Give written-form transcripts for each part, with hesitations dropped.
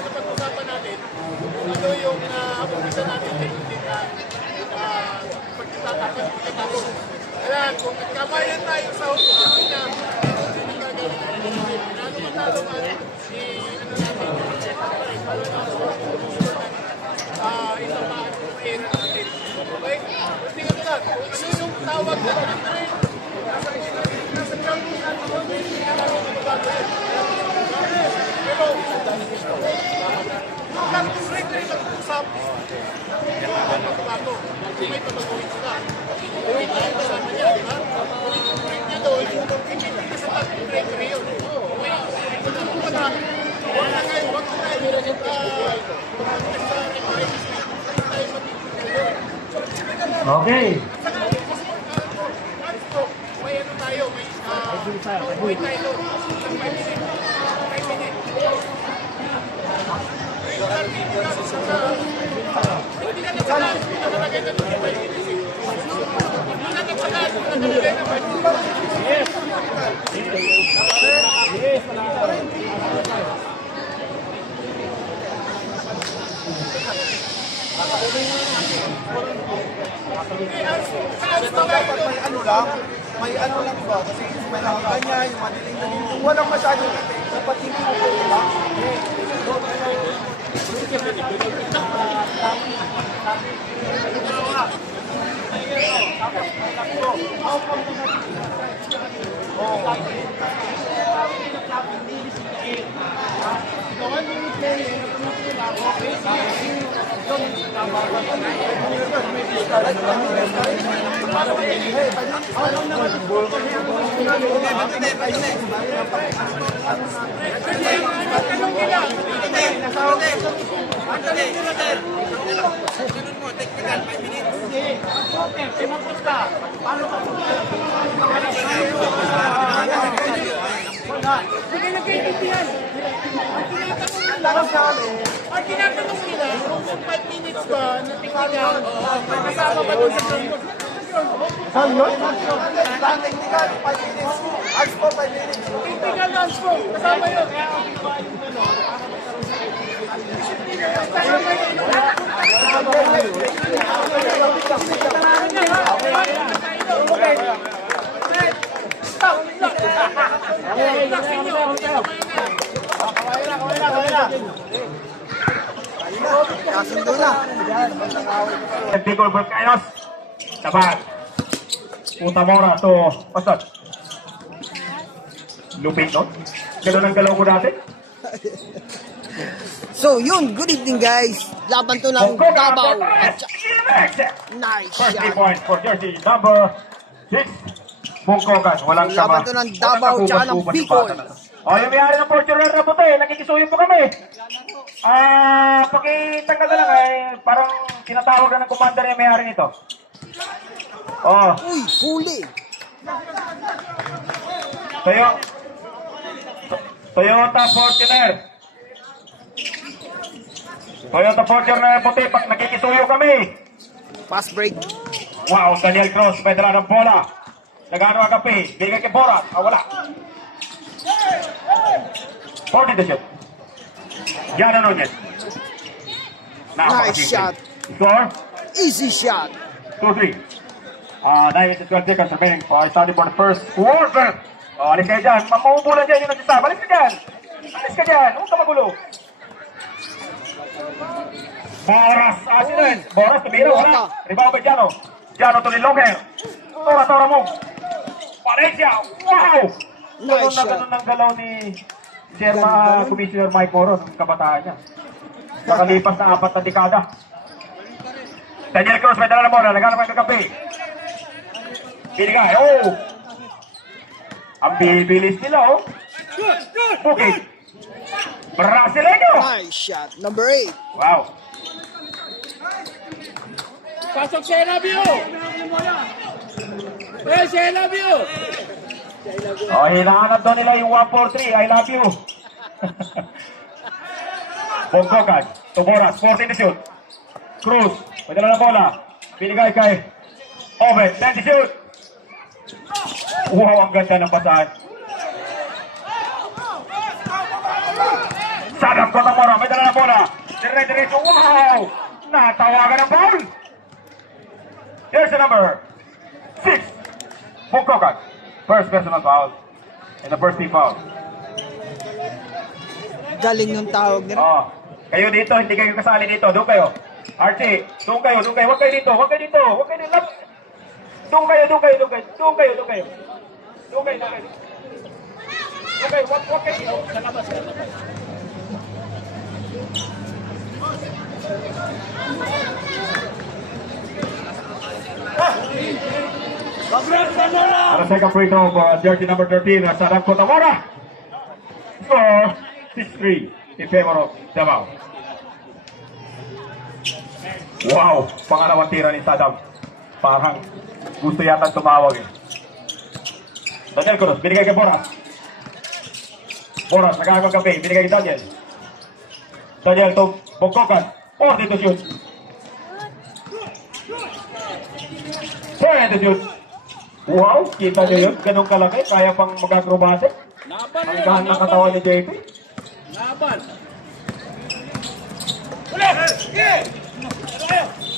Pag-usapan natin, ito yung umpisa natin pagkatapos. Kaya kung nagkamayan tayo sa umpisa na ano matalo man, isang maaaring natin. Okay? Hindi ka tulad. Kung ano yung tawag na nasa champion natin, hindi ka namin magbabago yan. Pero, kung straight na yung mag-usap, magbabago. May pabaguhin sila. May tayo kasama niya, di ba? Kung yung straight niya doon, hindi ka sa pag-straight na yun. Okay. May ano tayo, may tayo. May ano lang ba? Kasi may nakakanya, yung madiling na dito. Walang masyadong dapat hindi mo ba? Ang tinatanong nila, kung 5 minutes ba, natingnan, may kasama ba doon sa transport? Saan yun? Technical, 5 minutes. Ask po, 5 minutes. Technical lunch po, kasama yun. Kasundo na. Technical Volcanos. Tapat. Utamora to Pasat. Lupit, no? Ganun ang galaw ko natin. So yun, good evening guys. Laban to ng Davao. Nice First shot. point for jersey number 6. Bungkogan. Walang sama. Laban to ng Davao tsaka ng Bicol. O, yung mayari ng Fortuner na puti. Nakikisuyo po kami. Pakitanggal na lang parang tinatawag na ng commander yung mayari nito. Oh, Uy, huli. Toyota Fortuner. Toyota Fortuner na puti. Pag nakikisuyo kami. Pass break. Wow, Daniel Cross. May dala ng bola. Nagano agapi. Bigay kay Borat. Wala. 40 to shoot. Yan ano yan. Nice shot. Score? Easy shot. 2-3. 9 to 12 seconds remaining for starting for the first quarter. Alis kayo dyan. Mamubulan dyan yung nagsasama. Alis ka dyan. Alis ka dyan. Huwag ka magulo. Boras. Sino yun? Boras, tumira. Wala. Rebound by Jano. Jano to Lilonger. Tora mo. Valencia. Wow! Nice shot. Ganun ang galaw ni Commissioner Mike Moro ng kabataan niya. Makalipas na 4 na dekada. Daniel Cruz, may dala na bola. Naghanap ang kagabi. Binigay. Oh! Ang bibilis nila, oh. Bukid. Brasileño. Nice shot. Number 8. Wow. Pasok si I love you! Yes, I love you! Oh, hinahanap daw nila yung 1-4-3. I love you. Bongkogan. To Boras, 14 to shoot. Cruz, padala ng bola. Binigay kay Obed, 10 to shoot. Wow, ang ganda ng basahan. Sadam Cotamora, may dala ng bola. Dire-diretso, wow! Natawagan ng foul. Here's the number 6. Bongkokan. First personal foul. And the first team foul. Galing yung tawag nila. Oh, kayo dito, hindi kayo kasali dito. Doon kayo. Archie, doon kayo. Huwag kayo dito. Huwag kayo dito. Doon kayo. Doon kayo. Huwag kayo dito. Sa labas. Ang second free throw for jersey number 13, Sadam Cotamora. Score 6-3 in favor of Davao. Wow, pangalawang tira ni Sadam. Parang gusto yata tumawag eh. Daniel Cruz, binigay kay Boras. Boras, nagkakang kape, binigay kay Daniel. Daniel to Bongkokan. Oh, dito shoot. Turn to shoot. Wow, kita nyo yun. Ganun kalaki. Kaya pang mag-acrobatic. Ang gahan ng katawan ni JP.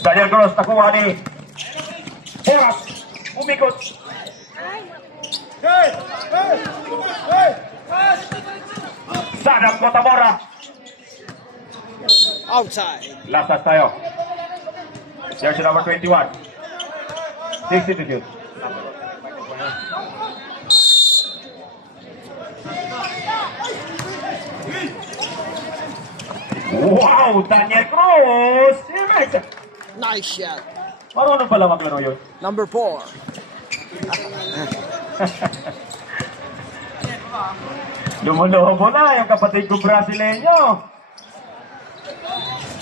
Daniel Cruz, nakuha ni Boras. Umikot. Sadam Cotamora. Outside. Last touch tayo. Jersey number 21. 60 to shoot. Wow! Daniel Cruz! Nice shot. Marunong pala maglaro yun. Number 4. Lumulobo na yung kapatid ko Brasileño.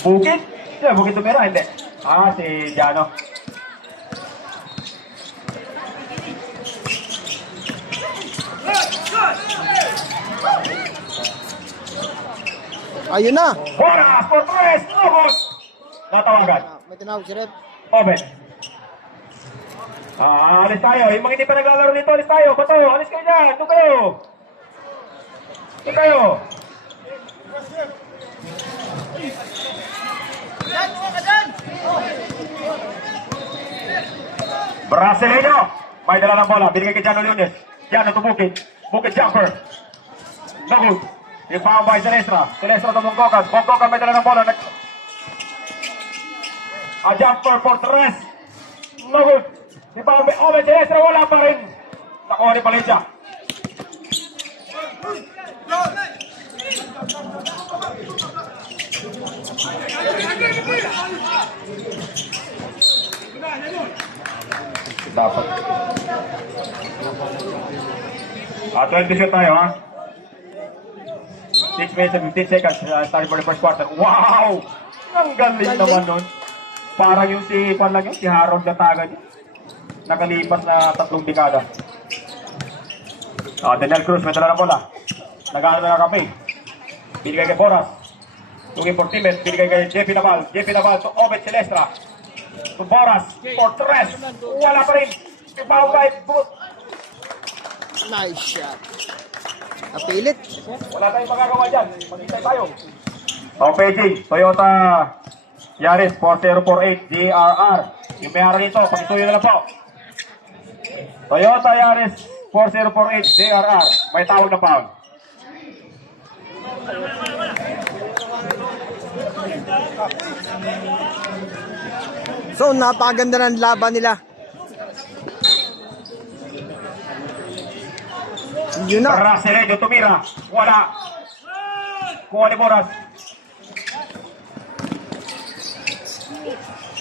Bukit? Yeah, Bukit Tumira, hindi. Ah, si Jano. Ayun na. Boras for tres! Lobos! Natawagan. May tinawag si Rep. Oben. Alis tayo. Yung mga hindi pa naglalaro nito, alis tayo. Bato, alis kayo dyan. Doon kayo. Doon kayo. Brasileño. May dala ng bola. Binigay kay Jano Leones. Jano to Bukit. Bukit jumper. No good. Yung foul by Celestra. Celestra to Bongkokan. Bongkokan may dala ng bola. A jumper for tres. No good. Yung foul by Oben Celestra. Wala pa rin. Nakuha ni Palencia. Dapat. 20 shoot tayo, ha? 6 minutes and 15 seconds starting for the first quarter. Wow! Ang galing naman nun. Parang yung si Juan lang yun, si Harold Gataga yun. Nakalipas na 3 dekada. Daniel Cruz, may dala na bola. Nag-aaral na kape. Binigay kay Boras. Looking for teammates, binigay kay JP Naval. JP Naval to Obed Celestra. To Boras, for tres. Wala pa rin. Ibaw by Brut. Nice shot. Napilit. Wala tayong magagawa dyan. Maghintay tayo. Okay, G. Toyota Yaris 4048 GRR. Yung may-ari nito, pakisuyo na lang po. Toyota Yaris 4048 GRR. May tawag na pound. So, napakaganda ng laban nila. Yun na. Brasileño tumira. Wala. Kuha ni Boras.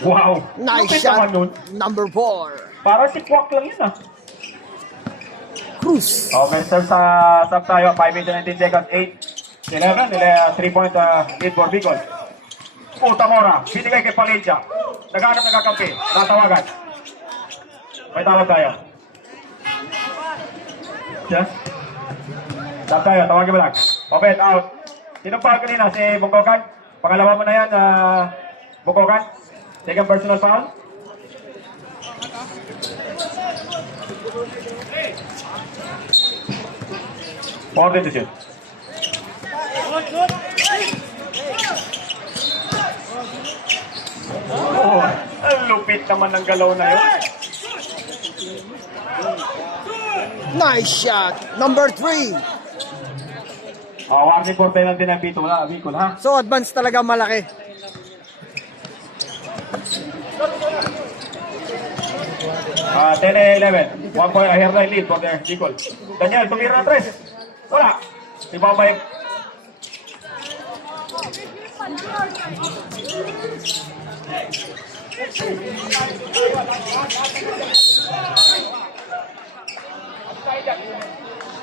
Wow. Nice Lupit shot. naman nun. Number 4. Parang si Kwak lang yun, ah. Cruz. Okay, serve sa sub tayo. 5 minutes and 19 seconds. 8-11. 3-point lead for Bicol. Cotamora. Binigay kay Palencia. Naghanap nagkakampi. Natawagan. May tawag tayo. Yes? Tawag tayo. Tawagin mo lang. Obed, out. Sino pa kanina? Si Bongkokan? Pangalawa mo na yan, Bukokan. Second personal foul. For the decision. Oh, ang lupit naman ng galaw na yun. Nice shot. Number 3. Warning for penalty ng Bicol, ha? So, advance talaga malaki. Ah, 10-11. 1 point ahead na lead for the Bicol. Daniel, tumira na 3. Wala. Rebound by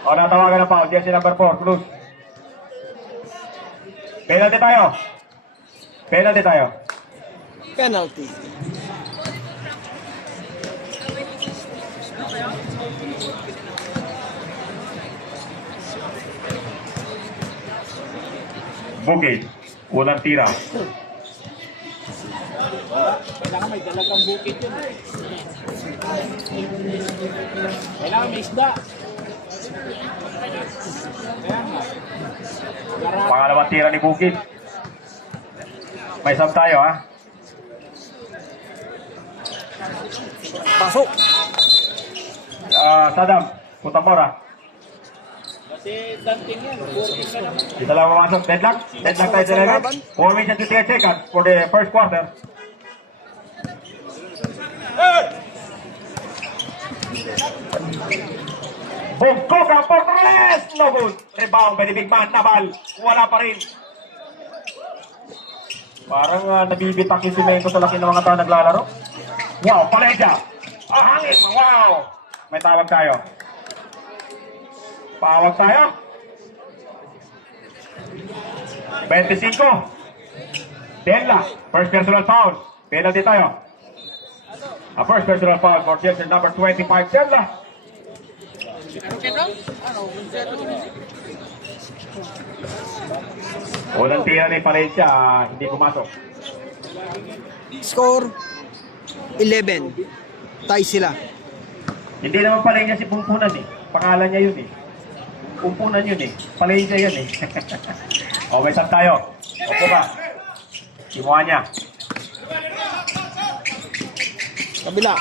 O, natawagan na foul. Jersey number 4, Cruz. Penalty tayo. Penalty tayo. Penalty. Bukid. Unang tira. Kailangan may dalagang bukid yun. Kailangan may isda. Kaya nga. Pangalawang tira ni Bukid. May sub tayo, ha? Pasok. Sadam, Kutamora. Kasi danting yan. Bukid ka naman. Isa lang pumasok. Deadlock. Deadlock tayo sa 11. 4 minutes and 58 seconds for the first quarter. Bugkoka for Torres! No good. Rebound by the big man. Nabal. Wala pa rin. Parang nabibitak yung simento sa laki ng mga tao naglalaro. Wow, Paleja. Hangin. Wow. May tawag tayo. Pawag tayo. 25. Denla. First personal foul. Penalty tayo. A first personal foul for jersey number 25. Denla. Unang tira ni Palencia. Hindi pumasok. Score 11. Tie sila. Hindi naman Palencia si Pumpunan eh. Pangalan niya yun eh. Pumpunan yun eh. Palencia yun eh. O, may sub tayo. Opo ba? Simuha niya. Kabila.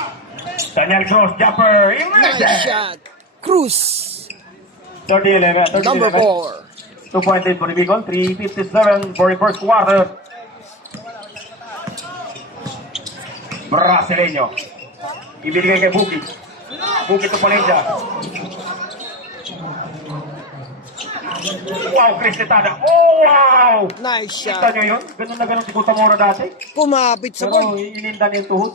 Daniel Cruz, jumper. Nice Emerge! shot. Cruz. 30-11. Number 4. 2-point lead for the Bicol. 3:57 for the first quarter. Brasileño. Ibigay kay Bukid. Bukid to Palencia. Wow, Chris Letada. Oh, wow! Nice Kita shot. nyo yun? Ganun na ganun si Kutamora dati. Kumapit sa Pero board. ininda niya yung tuhod.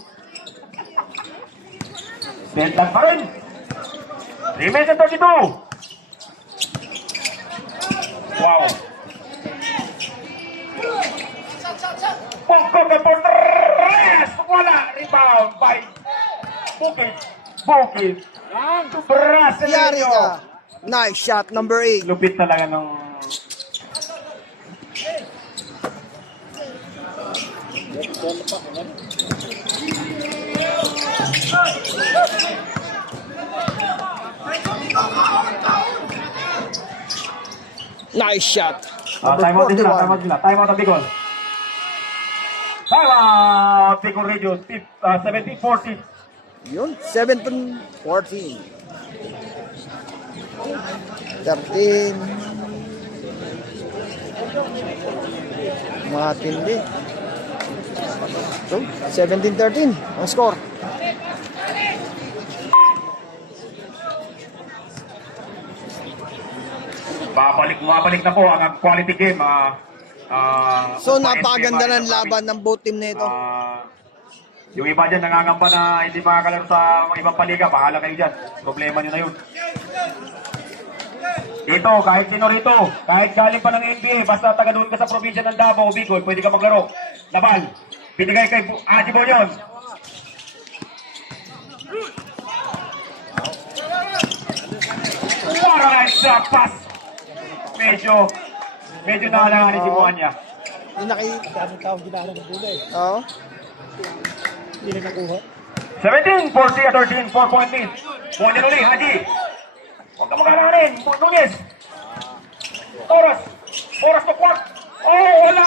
Deadlock pa rin. 3 minutes and 32. Wow. Bugkoka for Torres. Wala. Rebound by Bukid. Bukid. Yari Brasileño. ka. Nice shot. Number 8. Lupit talaga nung... Nice shot. time out din sila. Time 41. out sila. Time out ang Bicol. Time out. Bicol Radio. 17-40. Yun. 17-14. 13. Matindi. So, 17-13 ang score. Bumabalik na po ang quality game. So, napakaganda ng laban ng both team na ito. Yung iba dyan nangangamba na hindi makakalaro sa mga ibang paliga. Bahala kayo dyan. Problema nyo na yun. Dito, kahit sino rito, kahit galing pa ng NBA, basta taga doon ka sa probinsya ng Davao, Bicol, pwede ka maglaro. Labal, binigay kay Aji Bonyon. What a nice shot pass. Medyo naalanganin si Buanya. Yung nakita. Daming taong ginala ng bola eh. Oo. Hindi na nakuha. 17, 40 at 13, 4-point lead. Buwan ulit, Haji. Huwag ka magkakaroon. Nunez. Boras. Boras to court. Oh, wala.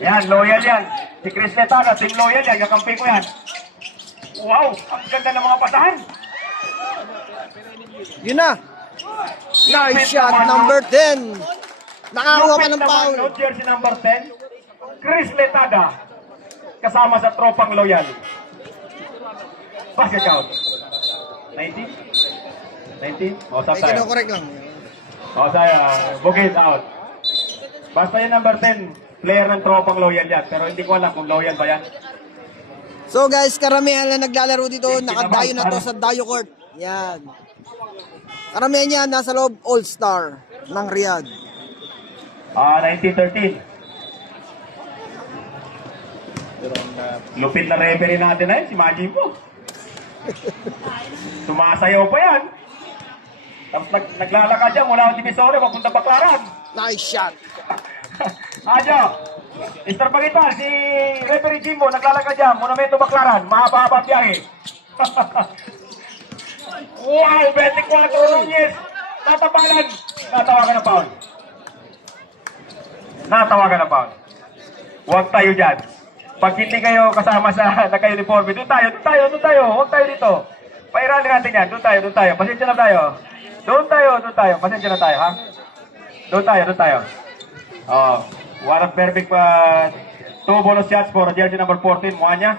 Yan, loyal yan. Si Chris Letana, team loyal yan. Kakampi ko yan. Wow, ang ganda ng mga pasahan. Yun na. Nice shot, number 10. Nakakuha ka ng foul. No jersey number 10. Chris Letada. Kasama sa tropang loyal. Basket count. 19? 19? O, Ay, stop tayo. kinokorek lang. O, saya. Bukid out. Basta yung number 10, player ng tropang loyal yan. Pero hindi ko alam kung loyal ba yan. So guys, karamihan na naglalaro dito, nakadayo na to sa Dayo Court. Yan. Karamihan niya nasa loob All-Star ng Riyadh. 1913. Lupit na referee natin na yun, si Majin po. Sumasayaw pa yan. Tapos naglalakad siya mula ang Divisoria, papunta Baclaran. Nice shot. Adyo, Mr. Pagitan, si referee Jimbo, naglalakad siya, Monumento Baclaran, mahaba-haba biyahe. Wow, 24 Nunez, natapalan, natawagan na foul. Natawagan na foul. Huwag tayo dyan. Pag hindi kayo kasama sa naka-uniforme, doon tayo, huwag tayo dito. Pairali natin yan, doon tayo, pasensya na tayo. Doon tayo, pasensya na tayo, ha? Doon tayo. Oh, what a perfect 2 bonus shots for jersey number 14, Moanya.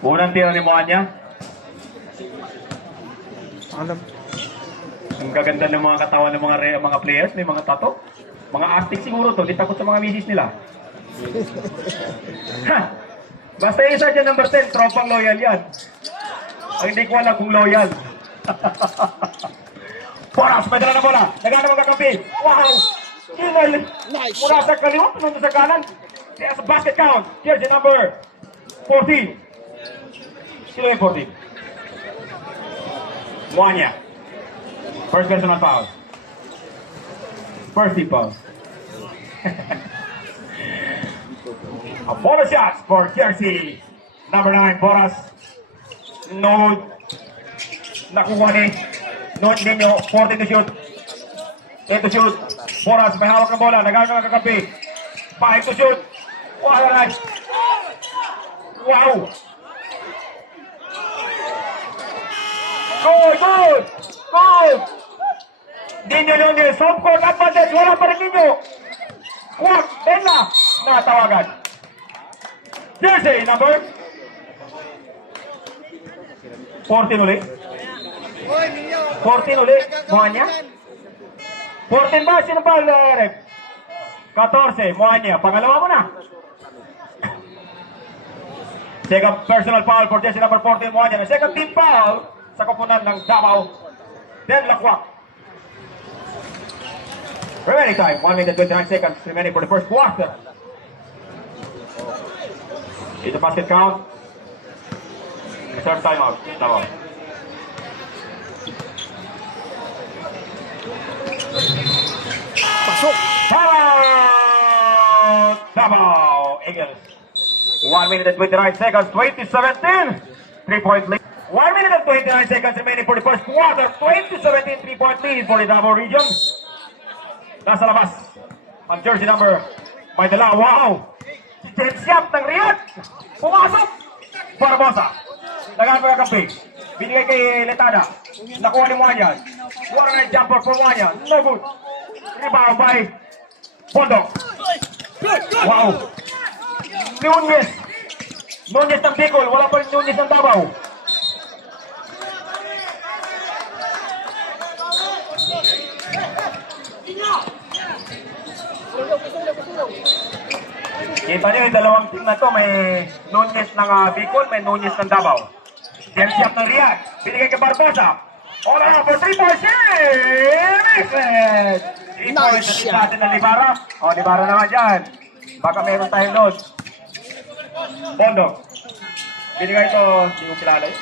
Unang tira ni Moanya. Alam. Ang gaganda ng mga katawan ng mga players, may mga tato. Mga astig siguro to, di takot sa mga misis nila. Ha! Basta isa dyan number 10, tropang loyal yan. Ang hindi ko alam kung loyal. Boras, may dala na bola. Nagana magkakampi. Wow! Kinal! Nice Mula sa kaliwa, punta sa kanan. Kaya sa basket count, jersey number 14. Sino yung 14? Moanya. First personal foul. First team foul. A bonus shot for jersey number 9, Boras. No. Nakuha ni Note ninyo, 14 to shoot. 8 to shoot. Boras, may hawak ng bola. Nagano ng kakapi. 5 to shoot. Wow! Wow! Good! Ninyo Nunez, home court advantage. Wala pa rin ninyo. Kwak, Bella. Natawagan. Jersey number 14 ulit. 14 ulit. Moanya. 14 ba? Sino ba? Rep? 14. Moanya. Pangalawa mo na. Second personal foul for jersey number 14. Moanya. Second team foul sa koponan ng Davao. Then Lakwak. Remaining time. 1 minute 29 seconds remaining for the first quarter. It's a basket count. Third timeout. Davao. Pasok. Timeout! Davao Eagles. 1 minute and 29 seconds. 2017. 3-point lead. 1 minute and 29 seconds remaining for the first quarter. 2017 3-point lead for the Davao region. Nasa labas. Ang jersey number. May dala. Wow! Siap ng Riyadh. Pumasok. Barbosa. Nagaan pa kakampi. Binigay kay Letada. Nakuha ni Moanya. Water night jumper for Moanya. No good. Rebound by Pondok. Wow. Nunez. Nunez ng Bicol. Wala pa rin Nunez ng Davao. Kita nyo yung dalawang team na to, may Nunez ng Bicol, may Nunez ng Davao. Jersey up ng Riyadh, binigay kay Barbosa. All out for 3 points, mixed! 3 points na natin ng Libara. O, Libara naman dyan. Baka meron tayong load. Pondo. Binigay ito, hindi ko kilala yun.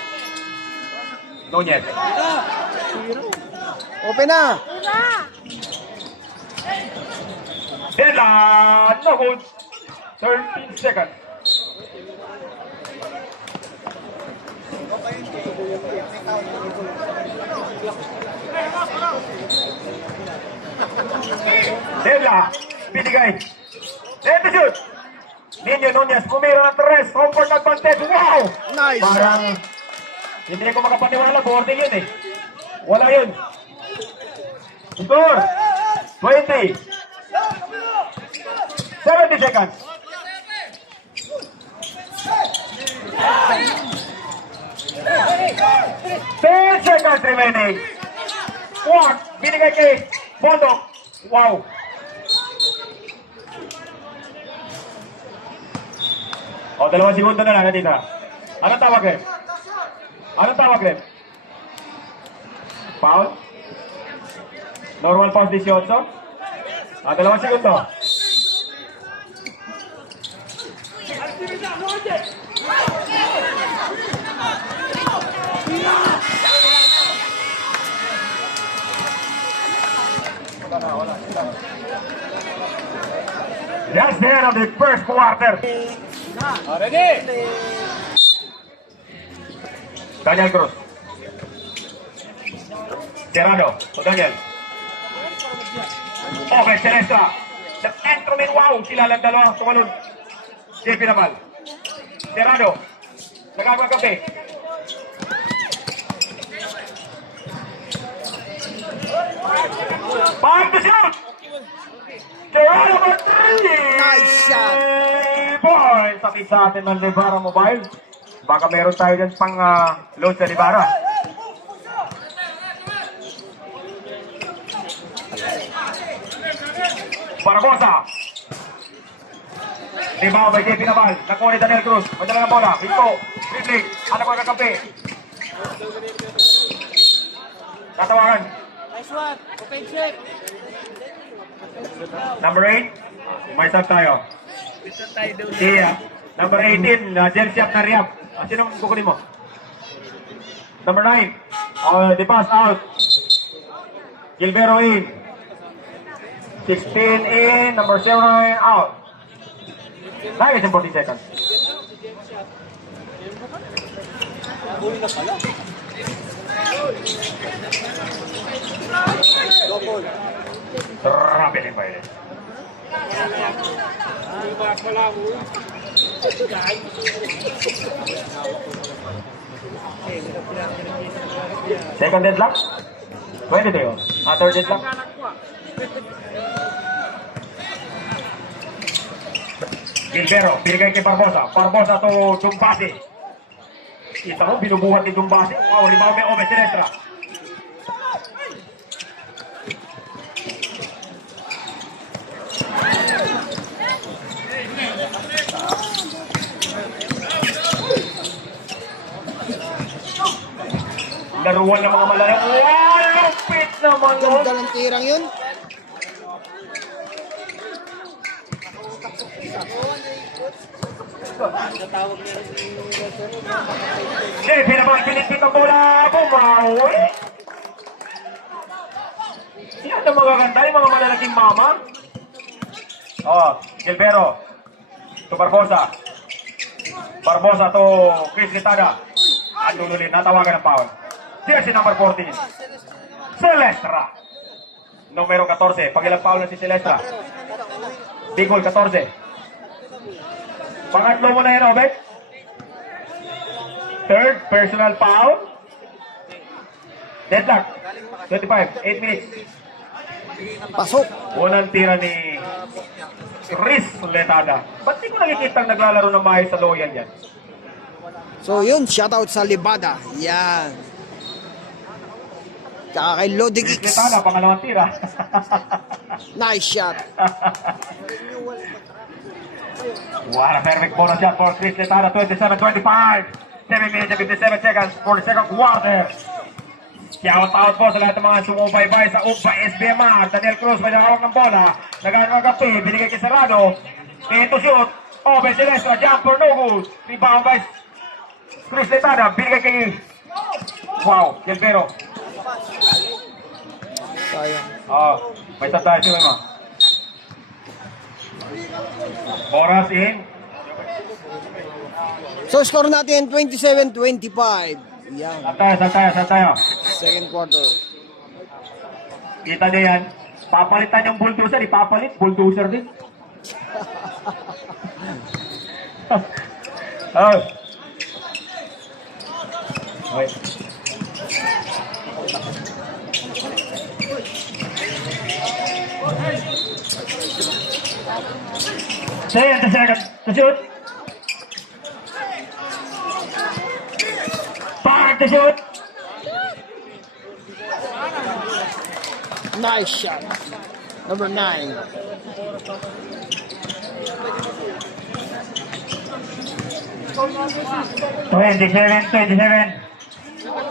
Nunez. Open na. Deadline, no good. 13 seconds. Debla, binigay. Let the shoot. Nino Nunez, pumira ng 3. Home court advantage. Wow! Nice. Parang hindi ko makapaniwala. Boarding yun eh. Wala yun. Score. 20. 70 seconds. 10 seconds remaining. What? Binigay kay Bondok. Wow. O, 2 segundo na lang nandito. Anong tawag, Rem? Anong tawag, Rem? Foul? Normal foul 18? 2 segundo. That's the end of the first quarter. Ready? Daniel Cruz. Serrano. O Daniel. Okay, Celestra. Nag-entromin. Wow. Sila lang dalawa. Tumalun. JP Namal. Serrano. Nagagawang kape. Five to shoot. Serrano for 3. Nice shot. Boy, sakit sa atin ng Libara Mobile. Baka meron tayo dyan pang load sa Libara. Parabosa. Rebound by JP Naval. Nakuha ni Daniel Cruz. Madala ng bola. Ito. Dribbling. Anak ko nagkakampi. Tatawagan. Nice one. Open check. Number 8. May sub tayo. Siya. Number 18. Jersey up na Riyab. Sinong kukunin mo? Number 9. Oh, the pass out. Gilbero in. 16 in. Number 7 out. Nice in 40 seconds. Rapid pa yun. Second deadlock? 20 tayo. Third deadlock? Gilbero, binigay kay Barbosa. Barbosa to Dumbasi. Kita mo, binubuhat ni Dumbasi. Wow, rebound may Ove Celestra. Laruan ng mga malayang. Wow, lupit naman yun. Ganda ng tirang yun. Pinabang pinipit ang bola. Bumawi. Yan ang magaganda yung mga malalaking mama. Oh, Gilbero. To Barbosa. Barbosa to Chris Litada. At lululin, natawagan ng foul. Jersey number 14. Celestra. Numero 14. Pag ilang foul na si Celestra. Bigol 14. Pangatlo mo na yan, Obek. Third, personal foul. Deadlock. 25. 8 minutes. Pasok. Unang tira ni Chris Letada. Ba't di ko nakikita naglalaro ng maayos sa Loyan yan? So yun, shoutout sa Libada. Yan. Tsaka kay Lodi Chris Geeks. Letada, pangalawang tira. Nice shot. What a perfect bonus shot for Chris Letada. 27-25. 7 minutes and 57 seconds for the second quarter. Shout out po sa lahat ng mga sumubaybay sa UPA SBMR. Daniel Cruz may nakawag ng bola. Nagano ng kape. Binigay kay Serrano. Into shoot. Ove Celestra. Jumper no good. Rebound by Chris Letada. Binigay kay... Wow. Gilbero. sayang. May stop tayo sila mo. Oras in. So, score natin 27-25. Yan. Stop tayo. Second quarter. Kita niyo yan. Papalitan yung bulldozer, ipapalit. Bulldozer din. Oh. Wait. Second to shoot. 5 to shoot. Nice shot. Number 9.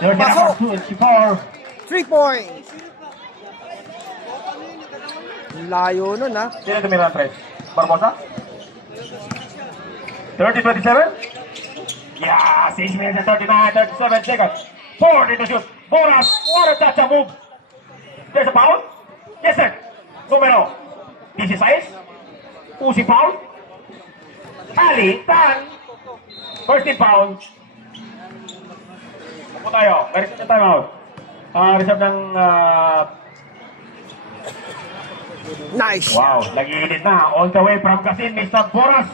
There's number 24. 3 points. Layo nun, ha? Sino tumira ang tres? Barbosa? 30-27? Yeah, 6 minutes and 37 seconds. 40 to shoot. Boras, what a touch and move. There's a foul? Yes, sir. Numero 16. Usi foul. Ali, Tan. First team foul. Upo tayo. Meron na time out. Reserve ng... Nice. wow, nag-iinit na. All the way from Kasin, Mr. Boras.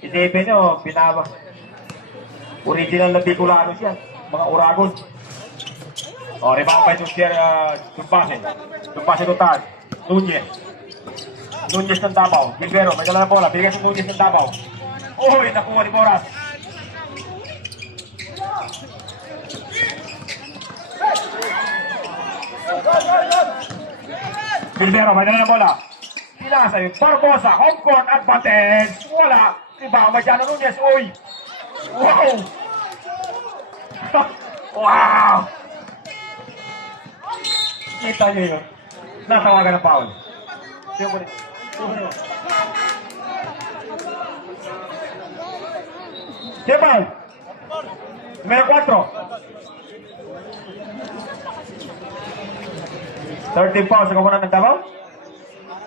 Isipin nyo, pinaba. Original na Bicolanos yan. Mga Uragon. Rebound by Tumpase. Tumpase Tutan. Nunez. Nunez ng Davao. Gilbero, may dala ng bola. Bigay sa Nunez ng Davao. Uy, nakuha ni Boras. Gilbero, may dala ng bola. Pinasa yung Barbosa. Home court advantage. Wala. Rebound by Jano Nunez. Uy. Wow. Wow. Kita niyo yun. Natawagan ng foul. Jebal. Numero 4. 13 fouls sa kamunan ng Davao.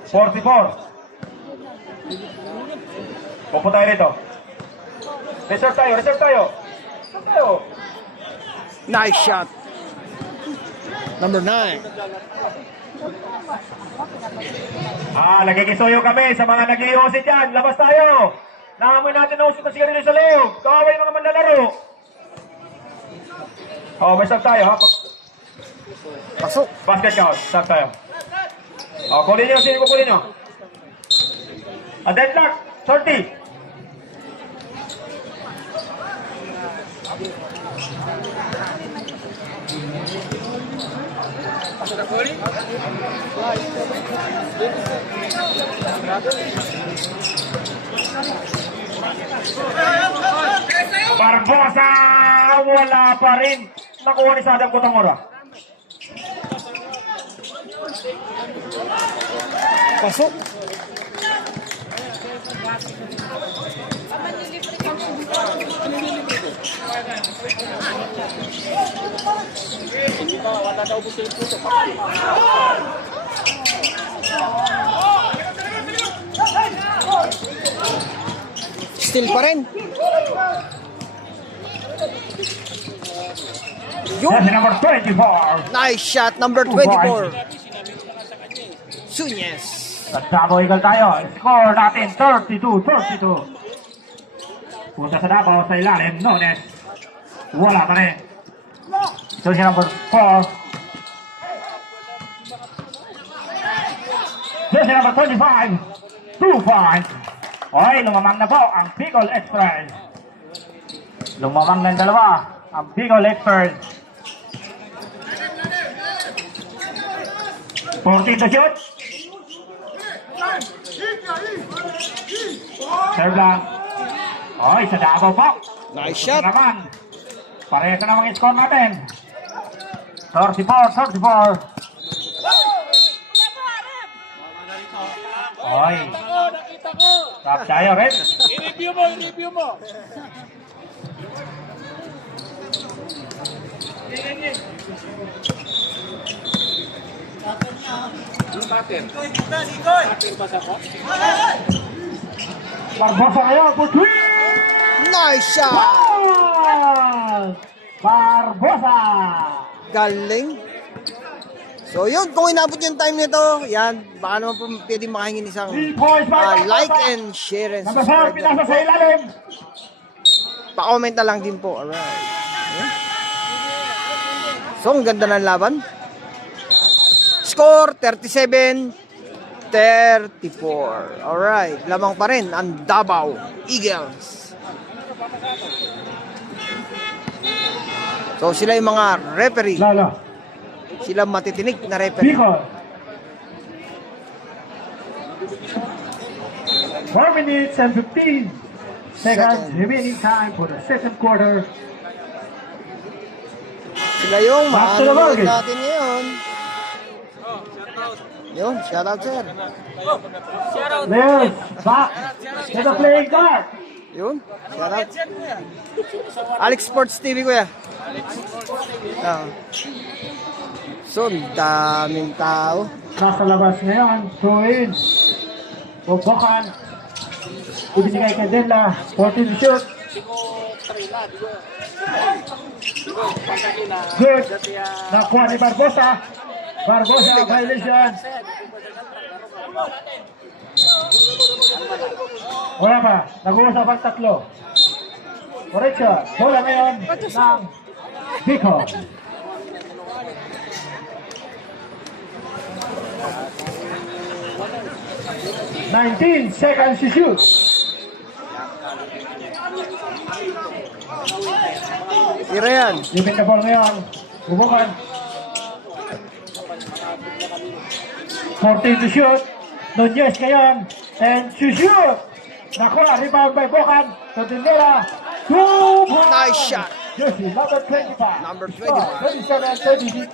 44. Pupo tayo rito. Reserve tayo. Nice shot. Number 9. Nagkikisuyo kami sa mga nag-iossi dyan. Labas tayo. Naamoy natin na usok ng sigarilyo sa loob. Kawaway mga manlalaro. May stop tayo ha. Pasok. Basket count. Stop tayo. Kulin nyo. Sino ko kulin nyo? A deadlock. 30. Barbosa! Wala pa rin. Nakuha ni Sadam Cotamora. Pasok. Still pa rin. That's number 24. Nice shot. Number 24. Sunyes. Davao Eagle tayo. Score natin 32-32. Punta sa Davao sa ilalim. Nunez. Wala pa rin. So si number 4. Jersey number 25. 2 points. Okay, lumamang na po ang Bicol Express. Lumamang ng dalawa ang Bicol Express. 14 to shoot. Serve lang. Okay, sa Davao po. Nice shot. Naman. Pareho na mga score natin. 34-34. Okay. Nakita ko. Stop tayo, Red. I-review mo. Yung pattern. Pattern ba sa ko? Barbosa ngayon for 3! Nice shot! Barbosa! Galing. So yun, kung inabot yung time nito, yan, baka naman po pwede makahingin isang 3 points by like Barbosa. and share and Number 4, subscribe. pinasa sa ilalim. Pa-comment na lang din po. Alright. Ayan. So, ang ganda ng laban. Score, 37-34. Alright. Lamang pa rin ang Davao Eagles. So, sila yung mga referee. Lalo. Sila matitinig na referee. Bicol. 4 minutes and 15 seconds remaining time for the second quarter. Sila yung Back to the maanood bargain. natin ngayon. Yun, shoutout sir. Players back to the playing card. Yun, shoutout. Alex Sports TV kuya. Ah. So, daming tao. Nasa labas ngayon, throw in. Bubukan. Ibinigay kay Dela, 14 to shoot. Good. Nakuha ni Barbosa. Barbosa, violation. Wala pa. Nag-uusap ang tatlo. Correction. Bola ngayon ng Bicol. "19 seconds to shoot." Tira yan. Limit na ball ngayon. Bubukan. 14 to shoot. Nunez ngayon. And to shoot. Nakuha. Rebound by Bokan. To Tindera. 2 points. Nice shot. Jersey number 25. Number 25. 27-36.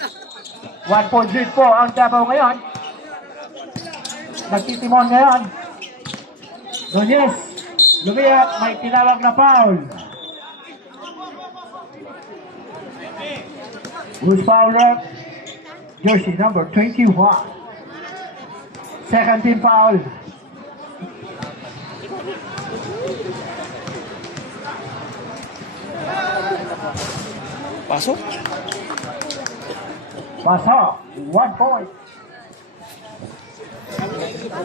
1 point lead po ang Davao ngayon. Nagtitimon ngayon. Nunez. Lumiyat. May tinawag na foul. Who's foul rep? Jersey number 21. Second team foul. Pasok. Pasok. 1 point.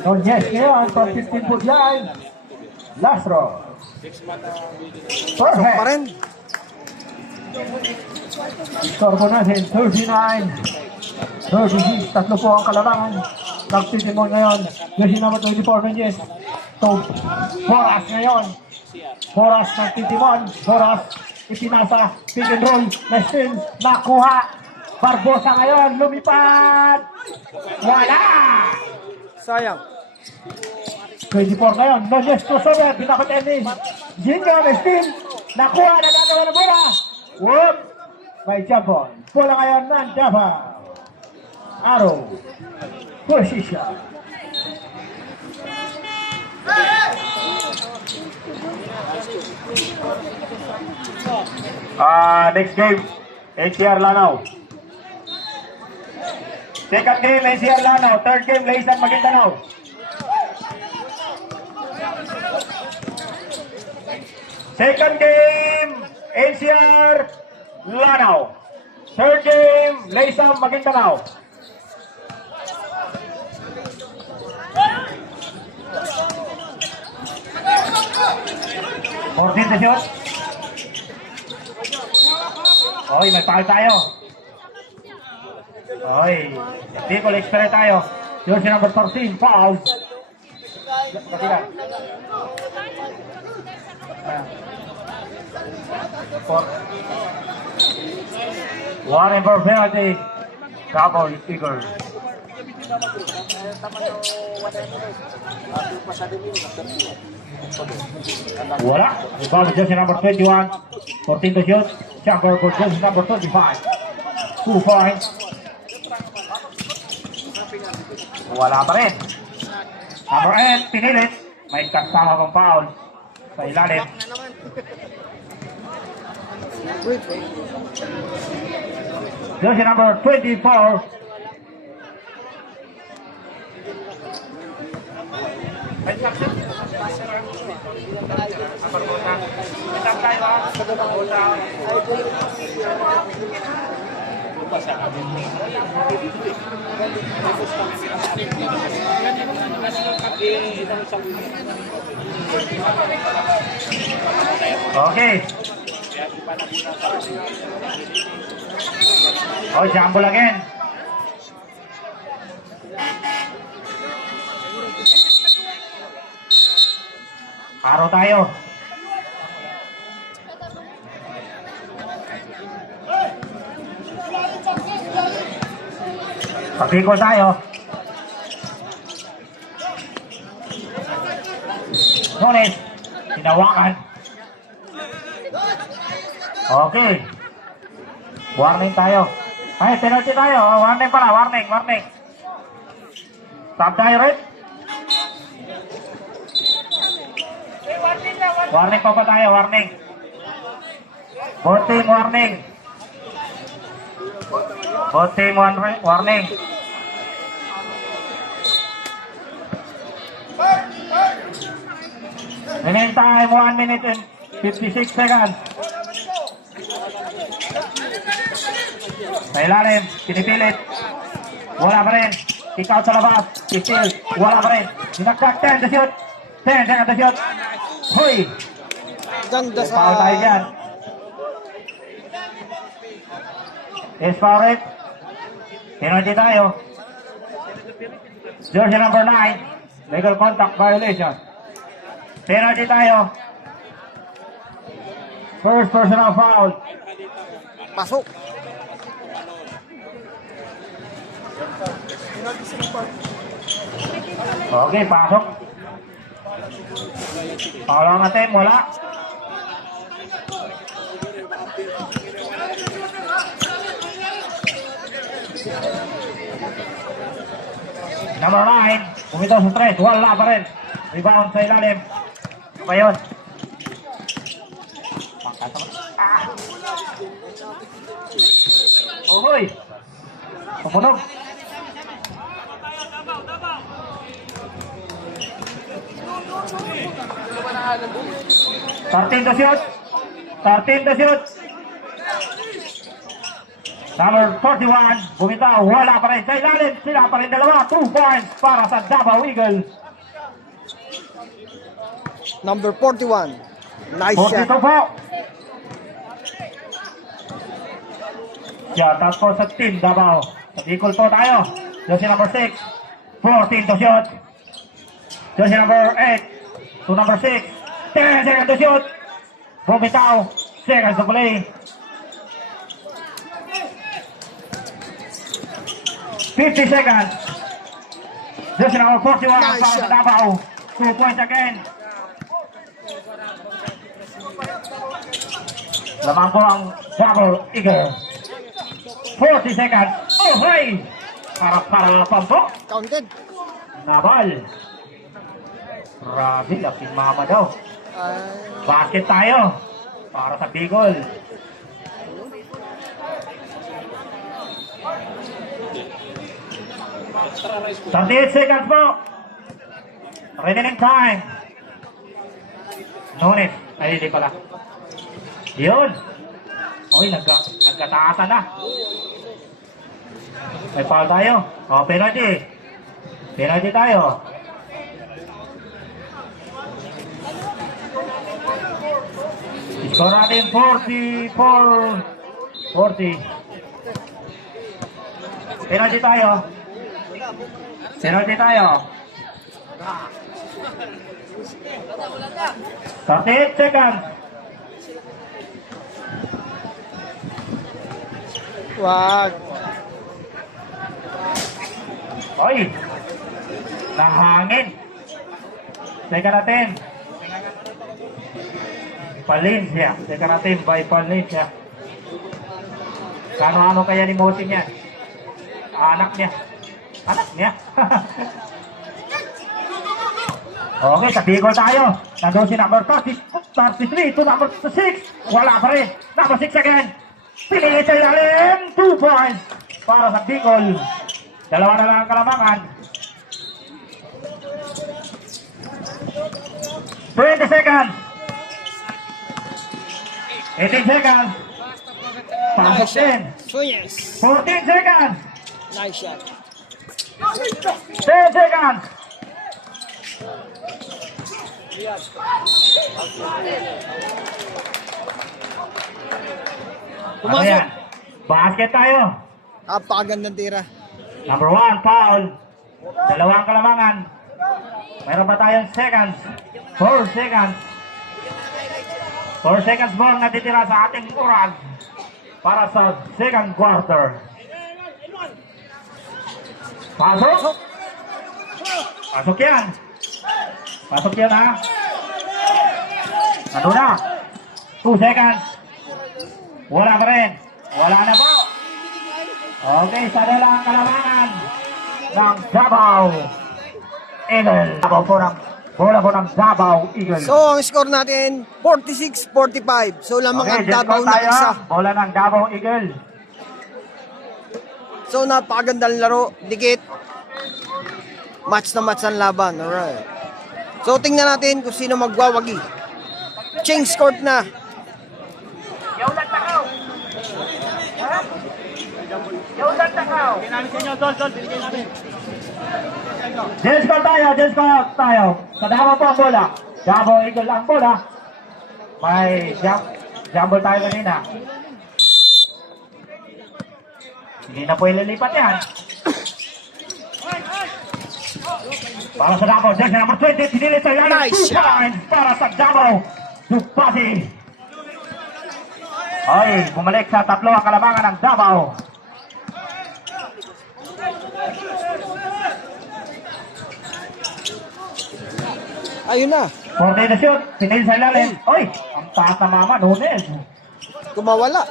Nunez ngayon from 15-foot line. Last row. Pasok pa Perfect. rin. Score po natin, 39. 36, tatlo po ang kalabangan. Nagtitimon ngayon. Jersey number 24, Nunez. So, Boras ngayon. Boras nagtitimon. Boras, ipinasa. Pick and roll. Nestin, nakuha. Barbosa ngayon, lumipad. Wala! Sayang. 24 ngayon, Nunez to Sober. Binakot Ennis. Junior, Nestin. Nakuha, nagagawa na bola. Whoop! May jump-on. Bola ngayon ng Davao. Arrow. Position. Next game, NCR Lanao. Second game, NCR Lanao. Third game, Laysan Maguindanao. Second game, NCR Lanao. Third game, Laysan Maguindanao. Fourteen to shoot. Oy, may foul tayo. Oy, Bicol expert tayo. Jersey number 14, foul. Kapila. One for penalty. Davao Eagles. Wala. Rebound jersey number 21. 14 to shoot. Jumper for jersey number 25. 2 points. Wala pa rin. Number 8, pinilit. May kasama kong foul sa ilalim. Wait. Jersey number 24. Okay. Oh, jumble again. Paro tayo. Pabiko tayo. Nunes, hinawakan. Okay. Warning tayo. Ay, penalty tayo. Warning pala, warning. Stop tayo rin. Warning pa tayo, warning. Both warning. Both warning. Remaining time, 1 minute and 56 seconds. Sa ilalim, pinipilit. Wala pa rin. Kick out sa labas. Kick-in. Wala pa rin. Dinagdag 10 to shoot. 10 seconds to shoot. Hoy! Ganda sa... Foul tayo dyan. Is foul it. Penalty tayo. Jersey number 9. Legal contact violation. Penalty tayo. First personal foul. Pasok. Okay, pasok. Foul lang natin, wala. Number 9, bumitaw sa 3, wala pa rin. Rebound sa ilalim. Ano ba yun? Ohoy! Tumunog. Starting to shoot. Number 41, bumitaw, wala pa rin sa ilalim. Sila pa rin dalawa, 2 points para sa Davao Eagles. Number 41. Nice shot. 42 po. Shot out po sa team Davao. Equal po tayo. Jersey number 6, 14 to shoot. Jersey number 8 to number 6, 10 seconds to shoot. Bumitaw, seconds to play. 50 seconds. Jersey number 41 Nice para sa shot. Davao. 2 points again. Lamang po ang Davao Eagles. 40 seconds. Oh, hey! Para pampo. Counted. Nabal. Grabe, laking mama daw. Ay, Basket tayo. Para sa Bicol. $38 seconds po. Remaining time. Nunes. Ay, hindi pala. Yun. Oy, nagkataatan na. May foul tayo. O, penalty. Penalty tayo. Score natin 44-40. Penalty tayo. Penalty tayo. 38 seconds. wag. Oy! Nahangin. Teka natin. Palencia. Teka natin by Palencia. Kano-ano kaya ni Moting yan? Anak niya. Anak niya. Okay, sa Bicol tayo. Nandun si number 33 to number 6. Wala pa rin. Number 6 again. Pinilit sa ilalim. 2 points para sa Bicol. Dalawa na lang ang kalamangan. 20 seconds. 18 seconds. Pasok din. So yes. 14 seconds. Nice shot. 10 seconds. Ano Pumasok. yan? Basket tayo. Napakagandang tira. Number 1, foul. Dalawang kalamangan. Meron ba tayong seconds? 4 seconds. 4 seconds more natitira sa ating oras para sa second quarter. Pasok. Pasok yan. Pasok yan ha. Ano na? 2 seconds. Wala pa rin. Wala na po. Okay, sa dalang kalamangan ng Davao Eagle. Bola po ng Davao Eagle. So, ang score natin, 46-45. So, lamang ang just Davao call na tayo. isa. Bola ng Davao Eagle. So, napakagandang laro. Dikit. Match na match ang laban. Alright. So, tingnan natin kung sino magwawagi. Change court na. Just call tayo. Sa Davao po ang bola. Davao Eagle ang bola. May jumble tayo kanina. Hindi na po ililipat yan. Para sa Davao, jersey number 20, pinilit tayo. Nice 2 shot. points para sa Davao. Dupati. Ay, bumalik sa tatlo ang kalamangan ng Davao. Ayun na. 40 na shoot, pinil sa ilalim. Oy, ang taas na mama, Nunes. Kumawala.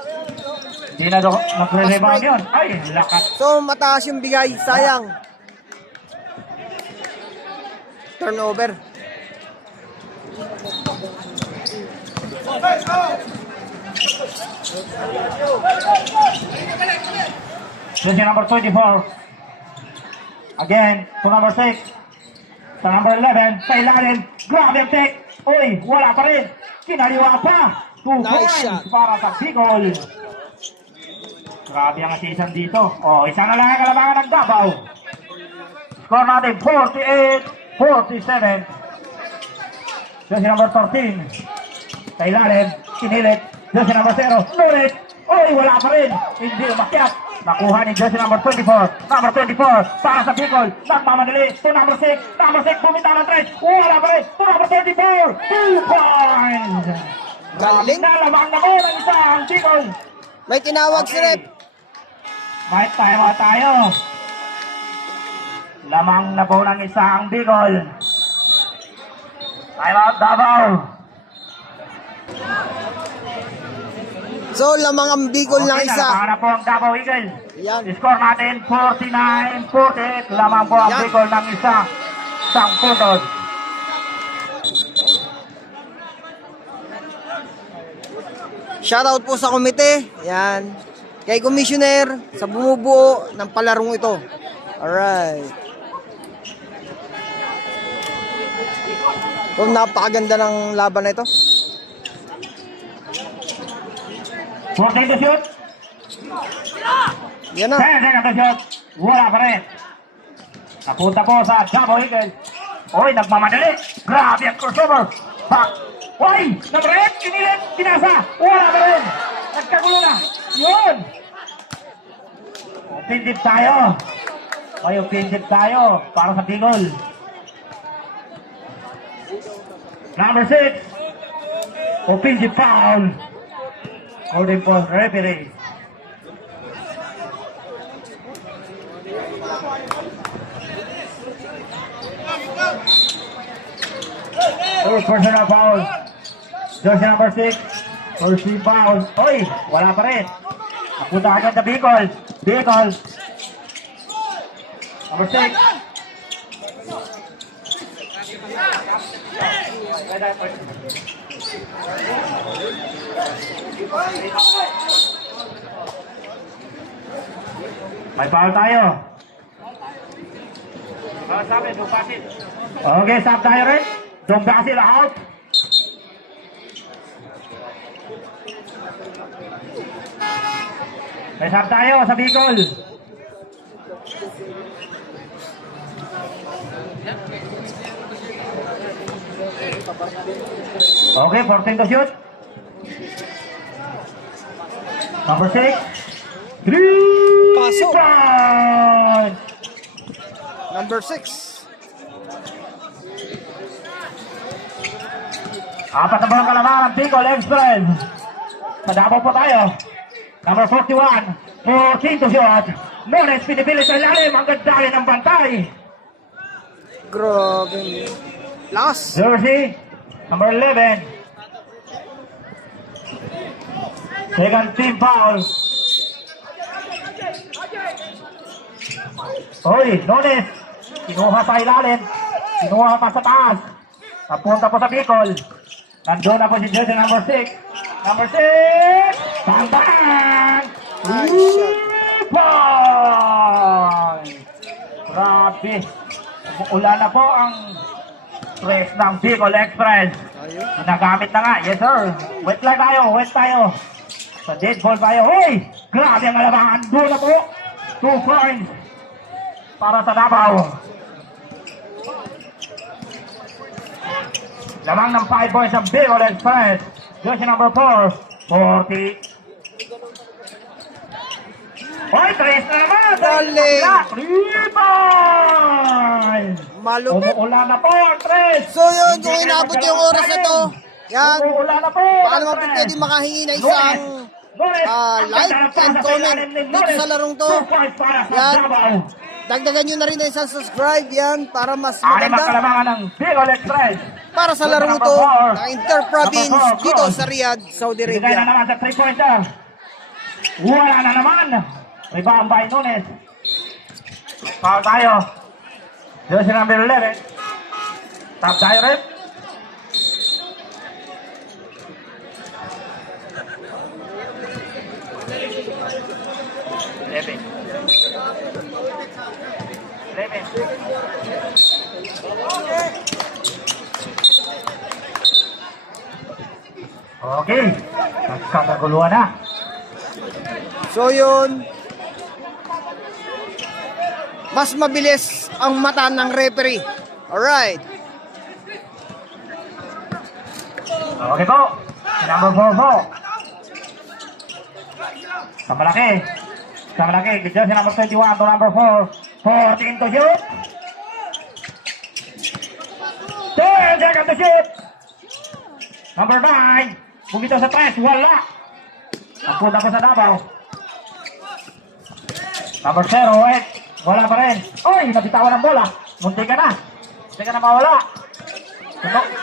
Hindi na nagre-rebound yun. Ay, lakas. So, mataas yung bigay. Sayang. Turnover. Jersey number 24. Again, to number 6. Sa number 11, sa ilalim. Grabe ang take. Uy, wala pa rin. Kinaliwa pa. 2 Nice points shot. para sa Bicol. Grabe ang season dito. Oh, isa na lang ang kalamangan ng Davao. Score natin 48-47. Jersey number 13. Sa ilalim, kinilit. Jersey number 0. Nulit. Uy, wala pa rin. Hindi umakyat. Nakuha ni jersey number 24. Number 24 para sa Bicol. Nagmamadali to number 6. Number 6 bumita ng 3. Wala pa rin. To number 24. 2 points. Galing. Nalamang na mo ng isa ang Bicol. May tinawag si Rep. May tayo. Lamang na po ng isa ang Bicol. Time out Davao. So, lamang ang Bicol ng isa. Lamang na po ang Davao Eagle. Yan. Score natin 49-48. Lamang po ang Yan. Bicol ng isa. Sang puntos. Shoutout po sa komite. Yan. Kay Commissioner sa bumubuo ng palarong ito. Alright. So, napakaganda ng laban na ito. 14 to shoot. Yan na. 10 seconds to shoot. Wala pa rin. Napunta po sa Davao Eagle. Uy, nagmamadali. Grabe ang crossover. Back. Uy, nag-red. Kinilit. Pinasa. Wala pa rin. Nagkagulo na. Yun. Pindip tayo. Ay, pindip tayo. Para sa Bicol. Number 6. Pindip foul. Holding for referee. Personal foul. Jersey number 6. First foul. Oy, wala pa rin. Napunta agad na Bicol. Bicol. Number 6. May foul tayo. Okay, stop tayo rin. Don't basil out. May sub tayo sa Bicol. Okay, 14 to shoot. Number 6. 3 Pasok. point. Number 6. Apat na bang kalamangan ng Bicol Express. Sa Davao po tayo. Number 41. 14 to shoot. Nunes pinipilit sa ilalim. Ang ganda ng bantay. Grabe. Lakas. Jersey, number 11. Second team foul. Hoy, Nunes. Kinuha sa ilalim. Kinuha pa sa taas. Napunta po sa Bicol. Nandun na po si jersey number 6. Number 6. Bang bang! Nice shot. 3 point! Grabe. Umuulan na po ang press ng Bicol Express. Nagamit na nga. Yes sir. Wet lang tayo. Wet tayo. Sa dead ball tayo. Hoy! Grabe ang alabangan. Doon na po. 2 points. Para sa Davao. Lamang ng 5 points ang Bicol Express. Jersey number 4. 40. Hoy! 3 na naman. Galing. 3 points. Malupit. Umuulan na po, Tres! So yun, kung inabot yung oras na to, yan, Umuulan na po, paano mo po pwede makahingi na isang like and comment dito sa larong to. Yan, dagdagan nyo na rin na isang subscribe yan para mas Anim ang maganda kalamangan ng Bicol Express. para sa larong to na Inter-Province dito sa Riyadh, Saudi Bigay na Arabia. naman sa 3-pointer. Wala na naman. Rebound by Nunes. Foul tayo. Jersey number 11. Top tayo rin. Okay. Nagkakaguluhan na. So yun, mas mabilis ang mata ng referee. Alright. Okay po. Number 4 po. Sa malaki. Sa malaki. Jersey number 21 to number 4. 14 to shoot. 10 seconds to shoot. Number 9. Bumitaw sa 3. Wala. Ang punta po sa Davao. Number 0. Wait. Wala pa rin. Oy, nabitawan ng bola. Munti ka na. Munti ka na mawala.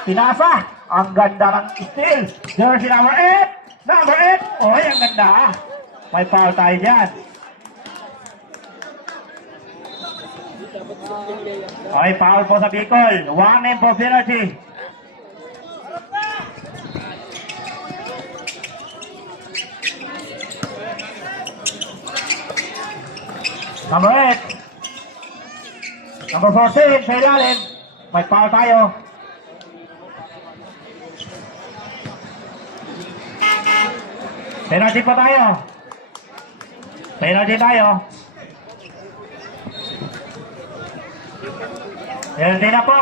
Pinasa. Ang ganda ng steal. Jersey number 8. Number 8. Oy, ang ganda. May foul tayo dyan. Oy, foul po sa Bicol. 1 name for penalty. Number 8. Number 14, sa ilalim. May foul tayo. Penalty pa tayo. Penalty tayo. Penalty na po.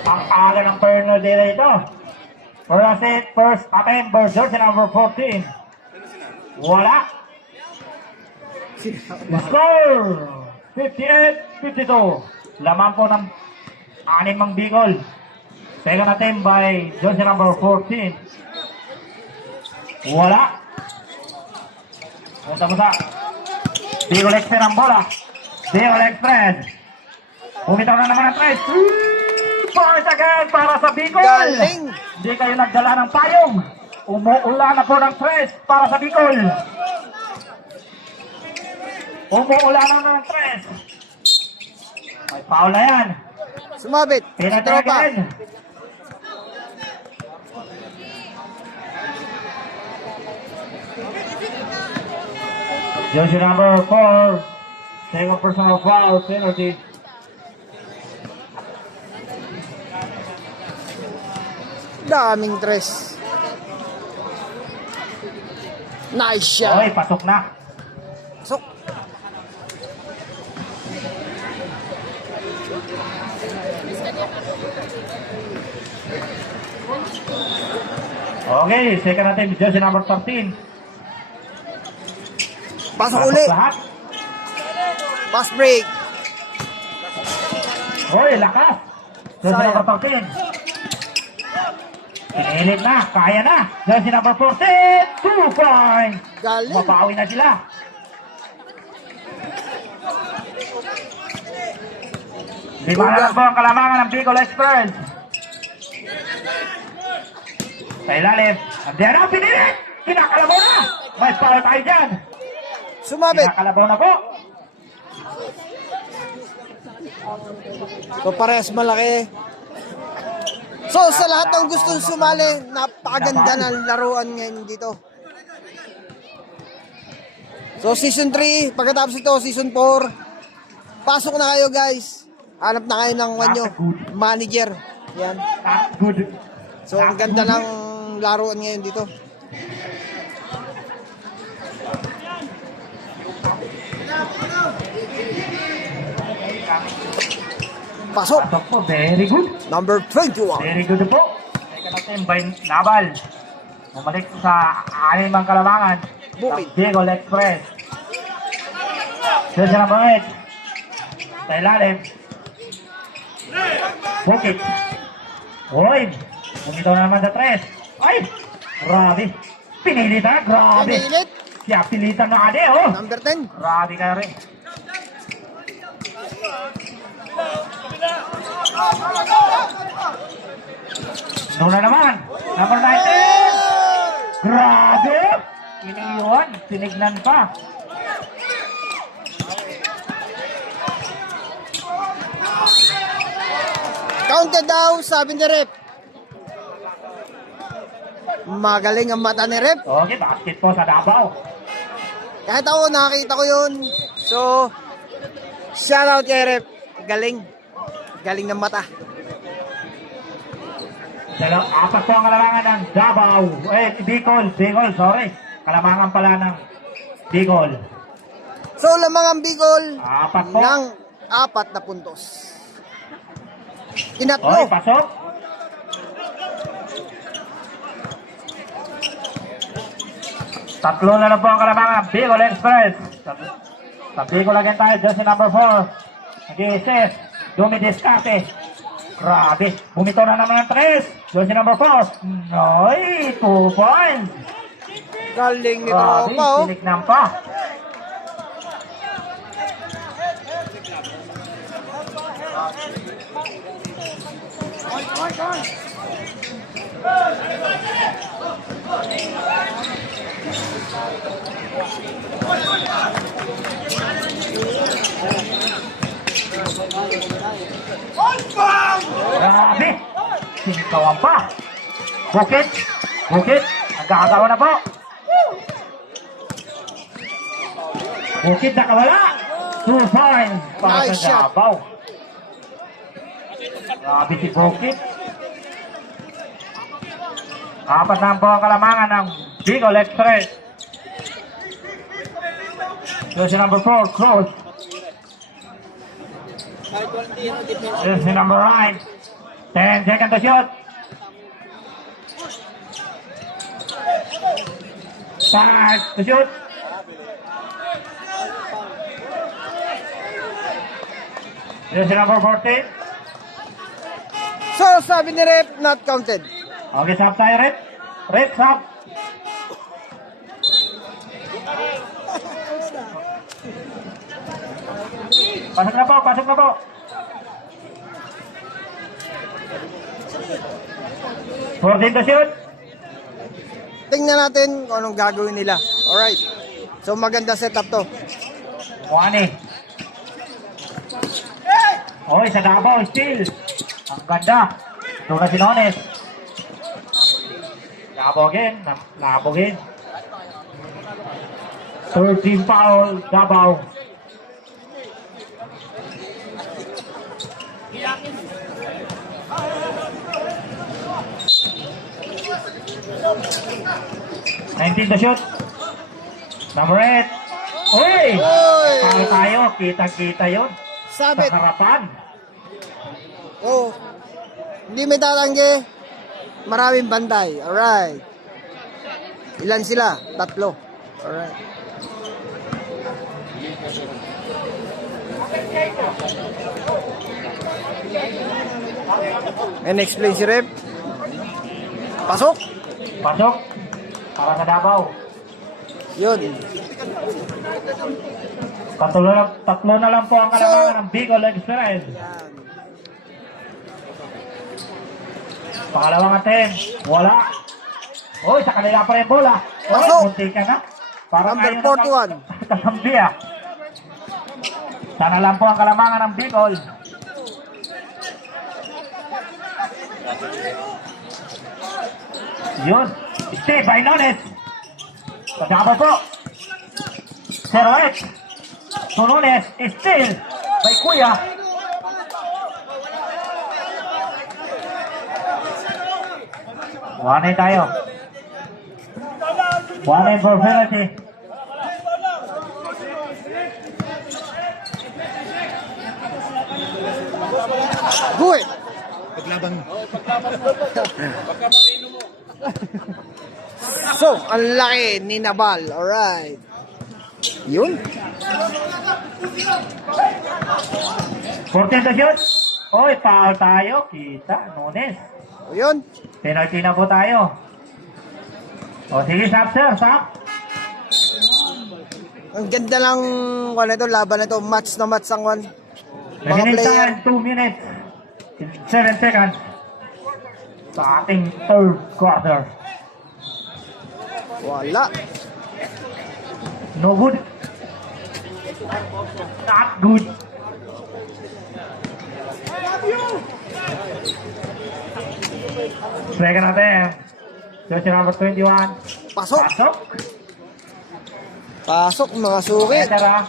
Ang aga ng penalty na ito. First attempt for jersey number 14. Wala. Score! 58-52. Laman po ng 6 ang Bicol. Second attempt by jersey number 14. Wala. Punta mo sa Bicol Express ang bola. Bicol Express. Bumitaw na naman ang 3. 3 points again para sa Bicol. Galing. Hindi kayo nagdala ng payong. Umuulan na po ng 3 para sa Bicol. Umuulan na ng 3. May foul na yan. Sumabit. Si Penalty tropa. again. Jersey number 4. Second personal foul. Penalty. Daming tres. Nice shot. Oy, pasok na. So, Okay, second attempt, jersey number 13. pasok uli. lahat. Pass break. Oy, lakas. Jersey Sayang. number 13. Pinilit na, kaya na. Jersey number 14. 2 points. Galing. Mabawi na sila. Lima na lang po ang kalamangan ng Bicol Express. Sa ilalim. Andiyan na, pinilit. Kinakalabaw na. May power tayo dyan. Sumabit. Kinakalabaw na po. So, parehas malaki. So, sa lahat ng gustong sumali, napakaganda ng laruan ngayon dito. So, Season 3, pagkatapos ito, Season 4, pasok na kayo guys. Hanap na kayo ng wanyo, manager. Yan. Not good. So, ang ganda ng laruan ngayon dito. Pasok, Pasok po, very good. number 21. Very good po. Second attempt by Nabal. Bumalik sa anim ang kalamangan. Bukid. Ng Bicol Express. Jersey number 8. Sa ilalim. Bukid. Oy! Bumitaw na naman sa 3. Ay! Grabe. Pinilit na. Grabe. Pinilit. Siya pilitan na ade, oh. Number 10. Grabe ka rin. Doon na naman. Number 19. Grabe. Iniiwan. Tinignan pa. Counted daw, sabi ni Rep. Magaling ang mata ni Rep. Okay, basket po sa Davao. Kahit ako, nakakita ko yun. So, shout out kay Rep. Galing. Galing ng mata. Apat po ang kalamangan ng Davao. Bicol, sorry. Kalamangan pala ng Bicol. So, lamang ang Bicol Apat po. ng 4 na puntos. Oy, Inatlo. pasok. Tatlo na lang po ang kalamangan. Bicol Express. Sa Bicol again tayo. Jersey number 4. Nag-i-assist. Dumidiscarte. Grabe. Bumito na naman ng 3. Jersey number 4. Ay, 2 points. Galing ni Grabe, Tropa, oh. tinignan pa. Grabe! Sinikawan pa. Bukit! Nagkakagawa na po. Bukit nakawala. 2 points para Nice sa shot. Davao. Grabe si Bukit. Apat na po ang kalamangan ng Bicol Express. Jersey number 4, Cruz. Jersey number 9. 10 seconds to shoot. Start to shoot. Jersey number 14. So, sabi ni Rep, not counted. Okay, sub tayo, Red. Red, sub. Pasok na po. Fourteen to shoot. Tingnan natin kung anong gagawin nila. Alright. So, maganda setup to. Juani. Oy, sa Davao, still. Ang ganda. Ito na si Nones. Labogin. 13 foul, Davao. 19 to shoot. Number 8. Uy! Uy! Para tayo, kita-kita yun. Sa Sabit. harapan. Oh. Hindi may tatanggi. Maraming banday. Alright. Ilan sila? 3. Alright. And explain si Rep. Pasok. Pasok. Para sa Davao. Yun. Tatlo na lang po ang kalamangan ng Bicol Express. Pangalawang attempt. Wala. Uy, sa kanila pa rin bola. Uy, Pasok. munti ka na. Parang Number ayaw 41. Kasambi ah. Sana lang po ang kalamangan ng Bicol. Yun. Steve Bainones. Pagkabot po. 0-8. Sunones. Still. By Kuya. One tayo. One for penalty. Good. So, ang laki ni Nabal. Alright. Yun. 14 to shoot. Oy, foul tayo. Kita. Nunes. Yun. Penalty na po tayo. O, sige, stop, sir. Stop. Ang ganda lang laban na ito. Match na match ang one. Mga Remaining player. time, 2 minutes. 7 seconds. Sa ating third quarter. Wala. No good. Not good. Second natin. Jersey number 21. Pasok. Pasok. Pasok mga suki. Better ah.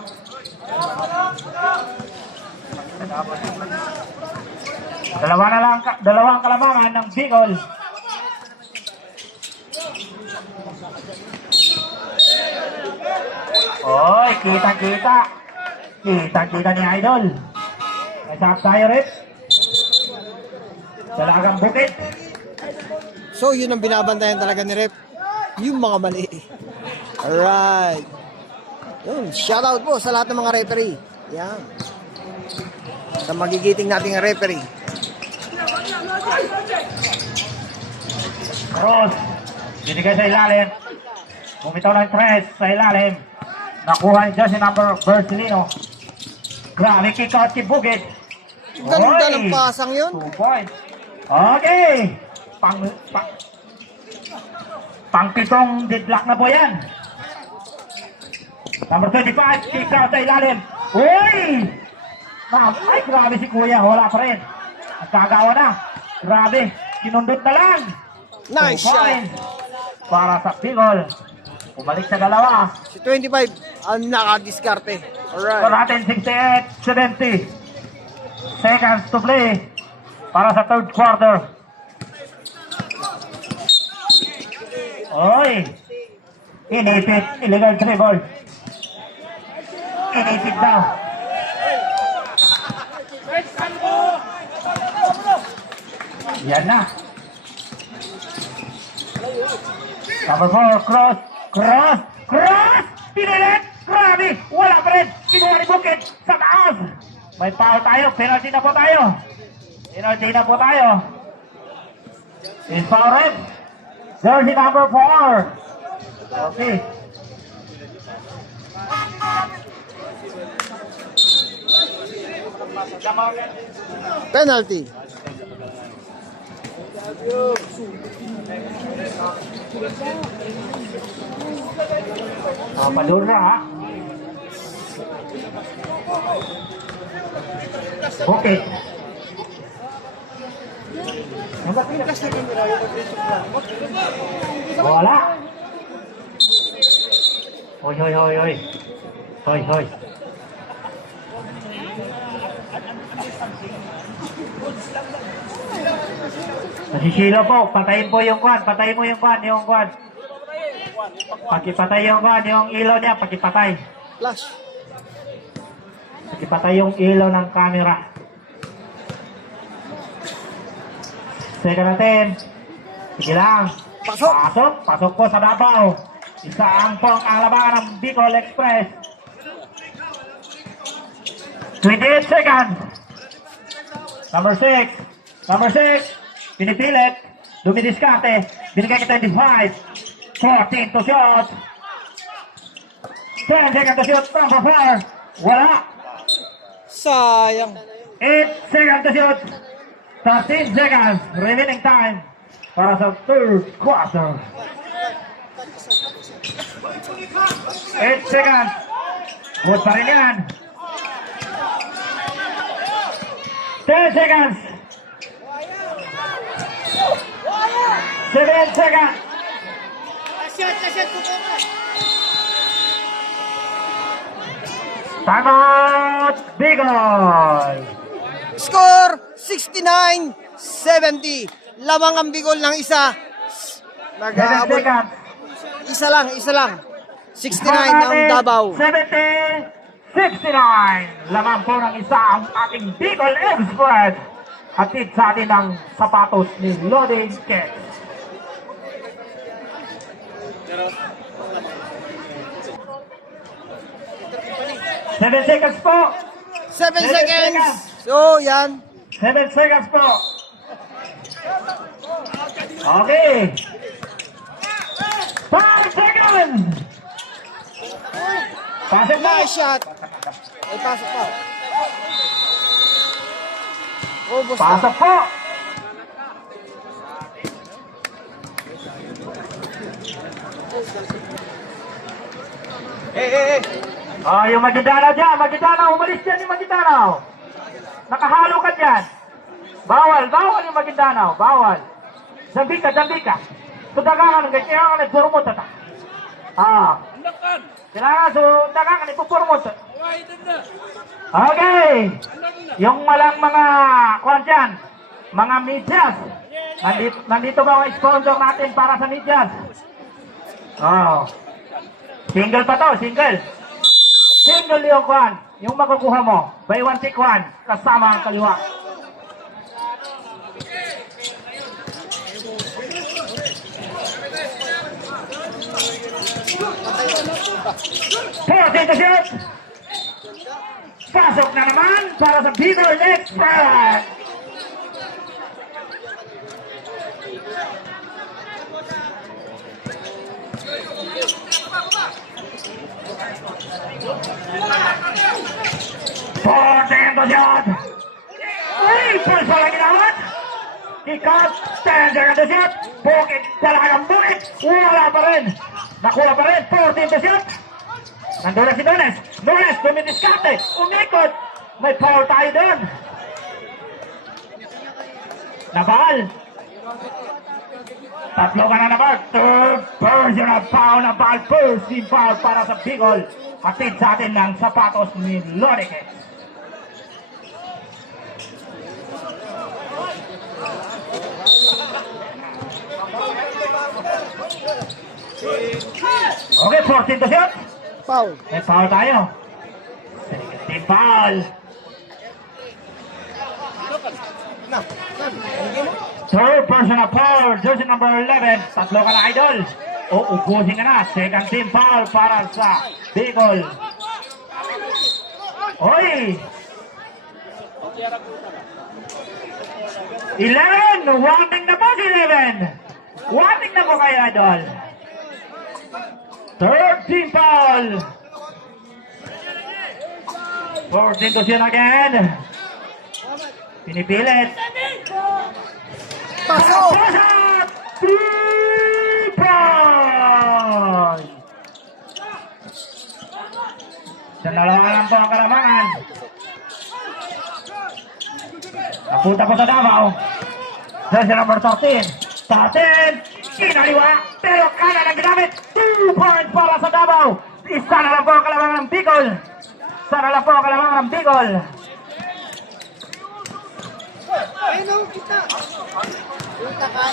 Dalawang kalamangan ng Bicol. Oy, kita-kita. Kita-kita ni Idol. Nasap tayo rin. Dalagang bukit. So, yun ang binabantayan talaga ni Rep. Yung mga mali. Alright. Yun, shoutout po sa lahat ng mga referee. Yan. Sa magigiting nating referee. Cross. Binigay sa ilalim. Bumitaw ng tres sa ilalim. Nakuha ni Jersey number Bersilino. Grabe kick out si Bukit. Ganda ng pasang yun. 2 points. Okay. Pang-pitong deadlock na po yan. Number 25, kick out sa ilalim. Uy! Ay, grabe si Kuya. Wala pa rin. Nagkagawa na. Grabe. Kinundot na lang. Nice 2 shot. points para sa Bicol. Umalik sa dalawa. Si 25, ang nakadiskarte. Score Alright. natin 68-70 seconds to play para sa third quarter. Oy! Inipit. Illegal dribble. Inipit daw. Yan na. Number 4, cross. Cross! Cross! Pinilit! Grabe! Wala pa rin! Kinuha ni Bukit sa taas! May foul tayo. Penalty na po tayo. Penalty na po tayo. Is foul red. Jersey number 4. Okay. Penalty. Palur na ha. Bukit. Wala. Hoy, hoy, hoy, hoy. Hoy, hoy. Nasisilo po. Patayin po yung kwan. Patayin mo yung kwan. Yung kwan. Pakipatay yung ilaw niya, pakipatay. Flash. Pakipatay yung ilaw ng camera. Second natin. Sige lang. Pasok. Pasok po sa Davao. Isa ang pong ang labangan ng Bicol Express. 28 seconds. Number 6. Pinipilit. Dumidiskarte. Binigay ka 25. 14 to shoot. 10 seconds to shoot. Number 4. Wala. Sayang. 8 seconds to shoot. 13 seconds. Remaining time para sa third quarter. 8 seconds. Good pa rin yan. 10 seconds. 7 seconds. Time out. Bicol. Score 69-70. Lamang ang Bicol ng isa. 7 Nag-aabot. seconds. Isa lang. 69 ang Davao. 70-69. Lamang po ng isa ang ating Bicol Express. Hatid sa atin ng sapatos ni Loading Kets. Seven seconds po. 7 7 seconds. So, yan. 7 seconds po. Okay. 5 seconds. Pasok na. Nice shot. Ay, pasok pa. Oh, boss na. Pasok po. Yung Maguindanao dyan. Maguindanao, umalis dyan yung Maguindanao. Nakahalo ka dyan. Bawal yung Maguindanao. Bawal. Zambika. Sudagangan ng kaya ka nagsurumot ata. Andakan! Kailangan sudagangan ipupurumot. Why na? Okay. Yung malang mga kuwan dyan, mga medyas. Nandito ba ang sponsor natin para sa medyas? Single pa to, single. Single yung kuwan, yung makukuha mo. Buy one, take one, kasama ang kaliwa. Fourteen to shoot. Pasok na naman para sa Bicol Express. Fourteen to shoot. Uy, pulso lang ginawat. Kikat, 10 seconds to shoot. Bukit, talagang bukit. Wala pa rin. Nakuha pa rin, 14 to shoot. Nandun na si Nunes. Nunes, tumidiskarte. Umikot. May foul tayo doon. Nabal. Tatlo ka na naman. Third version of foul na ball. First team foul para sa Bicol. Hatid sa atin ng sapatos ni Lodike. Okay, 14 to shoot. Foul. May foul tayo. Team foul. Third personal foul. Jersey number 11. Tatlo ka na, idol. Ubusin ka na. Second team foul para sa Bicol. Oy! 11! Warning na po si 11! Warning na po kayo, idol. Third team foul. 14 to shoot again. Pinipilit. Pasok! Pasok! 3 points! Dalawa lang po ang kalamangan. Napunta po sa Davao. Jersey number 13. 13! Kinaliwa, pero kanan ang ginamit. 2 points para sa Davao. Isa na lang po ang kalamangan ng Bicol. Isa na lang po ang kalamangan ng Bicol.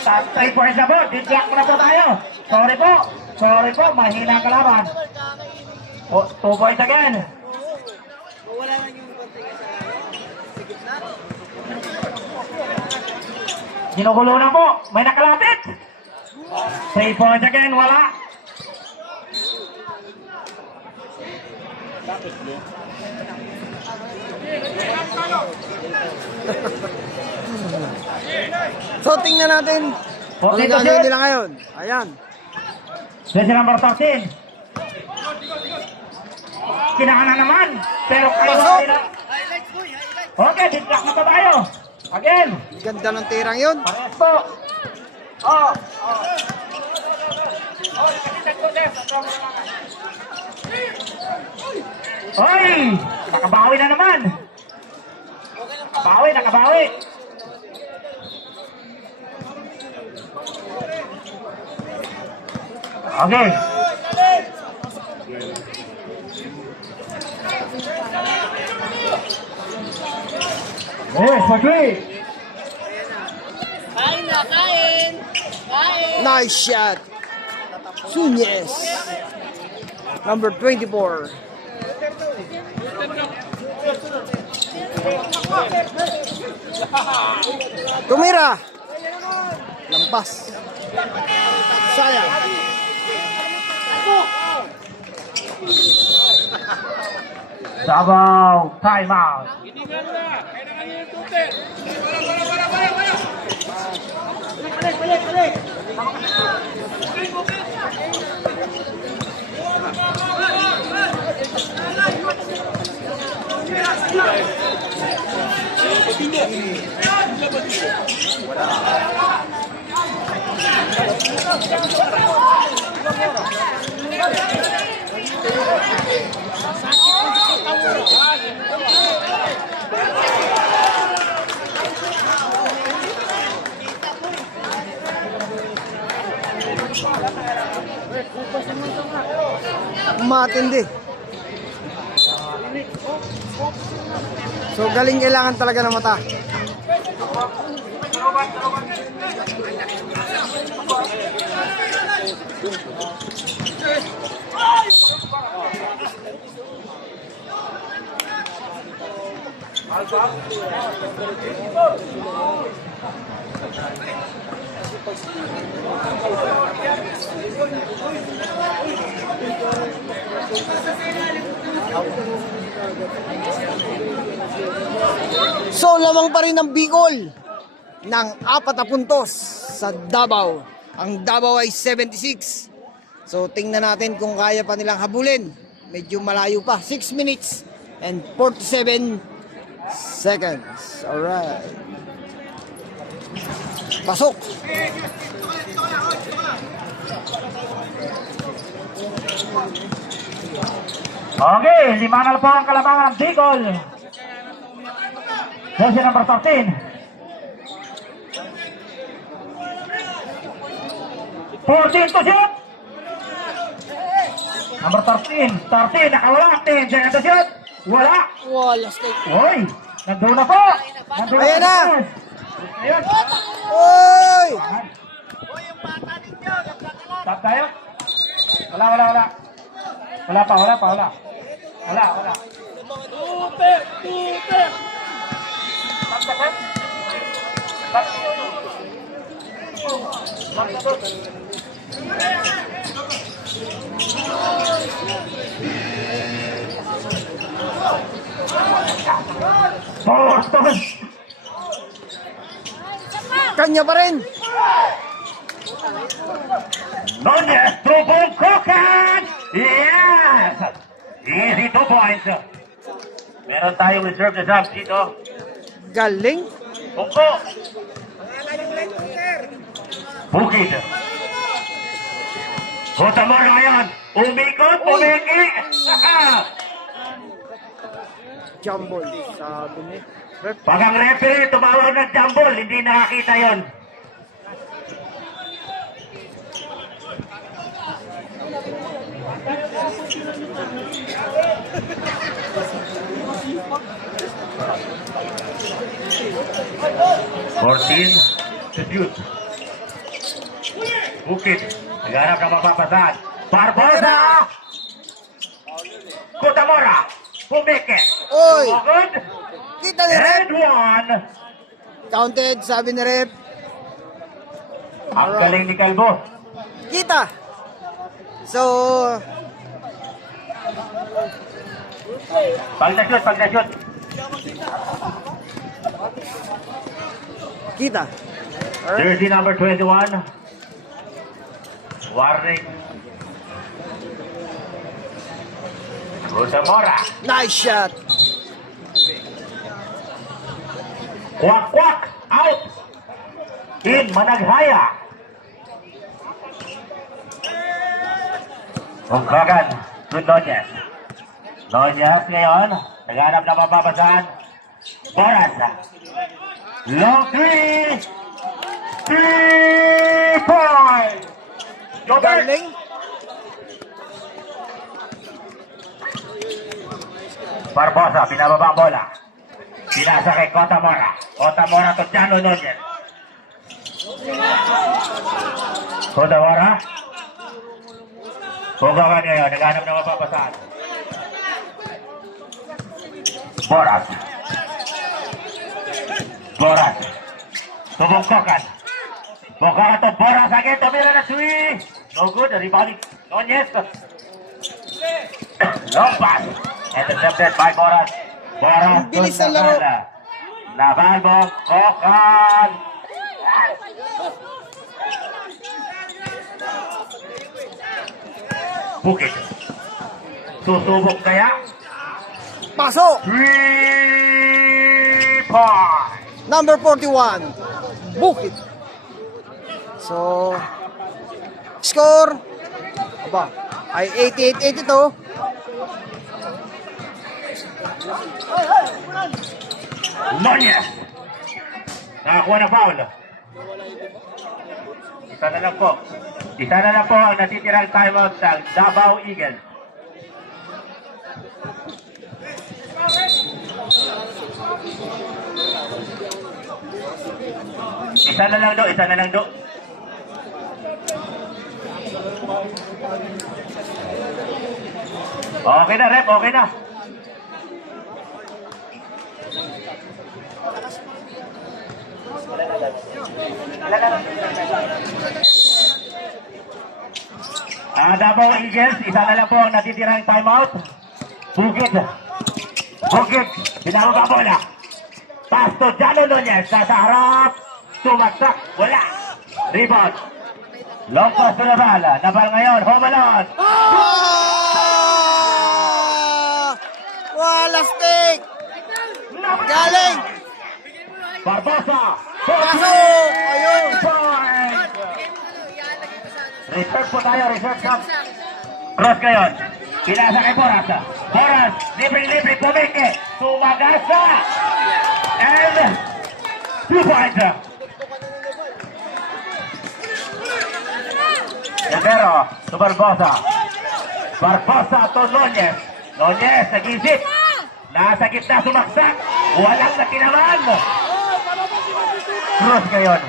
Sa 3 points na po. Didlock mo na po tayo. Sorry po. Sorry po, mahina ang kalaban. 2 points again. Ginugulo na po, may nakalapit. 3 points again, wala. So, tingnan natin. Ano 14 to gagawin 6. nila ngayon? Ayan. Jersey number 13. Kinakanan naman. Pero kayo Pasok. nila. Okay, distract na pa tayo. Again. Ganda ng tirang yun. Parehas po. Oh. Oy! Nakabawi na naman. Nakabawi. Okay. Yes, agree. Kain na, kain! Kain! Nice shot. Sunyes. Number 24. Tumira. Lampas. Sayang. Davao, time out. Hindi nga na! Kailangan niyo yung tutin! Matindi. So, galing kailangan talaga ng mata. So, lamang pa rin ang Bicol ng 4 na puntos sa Davao. Ang Davao ay 76. So, tingnan natin kung kaya pa nilang habulin. Medyo malayo pa. 6 minutes and 47 seconds. Alright. Pasok. Okay, 5 na po ang kalamangan ng Bicol. Jersey number 13. To shoot. Number 13, nakawala. 10 seconds to shoot. Wala. Wala stake. Uy, nandun na po. Ayan na. Ayun. Oy! Stop tayo. Wala. Wala pa. Wala. Tutin! Tutin! Boston! Kanya pa rin. Nunez, Tubukokan! Yes! Easy 2 points. Meron tayong reserve na subs dito. Galing. Bungko! Bukid. Cotamor ngayon. Umikot, pumiki. Jumble. Sabi ni. Pag ang referee tumawag ng jumble, hindi nakakita yon. to shoot. Bukid, nagharap ng mapapasahan. Barbosa! Kutamora! Pumike! Oy! Good! Kita ni rep. And one! Counted, sabi ni rep. Ang galing ni Calvo. Kita. So, Pag na-shoot. kita. Jersey number 21. Warning. Kutamora. Nice shot. Kwak! Out! In Managhaya. Ungkagan. Good Nonyes. Nonyes ngayon. Naghanap na mababasaan. Boras. Long three. 3 points. Gobert. Galing. Barbosa, binababa ang bola. Pinasa kay Cotamora. Cotamora to Jano Nonyes. Cotamora. Pugawan ngayon, naghanap na mapapasaan. Boras. Tubungkokan. Bukakan to Boras again. Tumira na three. No good. Rebounding. Nonyes. Long pass. Intercepted by Boras. Boras. Ang bilis ng laro. Laban mo. Kokan. Bukit. Susubok kaya? Pasok. 3 points. Number 41. Bukit. So, score. Aba, ay 88-82. Nonyes. Nakakuha na foul. Isa na lang po ang natitirang timeout ng Davao Eagles. Isa na lang do. Okay na, rep, okay na. Davao Eagles, isa na lang po ang natitirang timeout. Bukid, binababa bola. Pass to Jano Nonyes, nasa harap. Tumaksak, wala. Rebound. Long pass to Nabal. Nabal ngayon, home alone. Wala stick. Galing. Barbosa. Pasok. Ayun. Point. Reserve po tayo, reserve shot. Cross ngayon. Pinasa kay Boras. Boras, libre, pumike. Tumagasa. And 2 points. Guerrero to Barbosa. Barbosa to Nonyes. Nonyes, nag-isip. Nasa gitna, sumaksak. Walang nakinaman. Cross ngayon.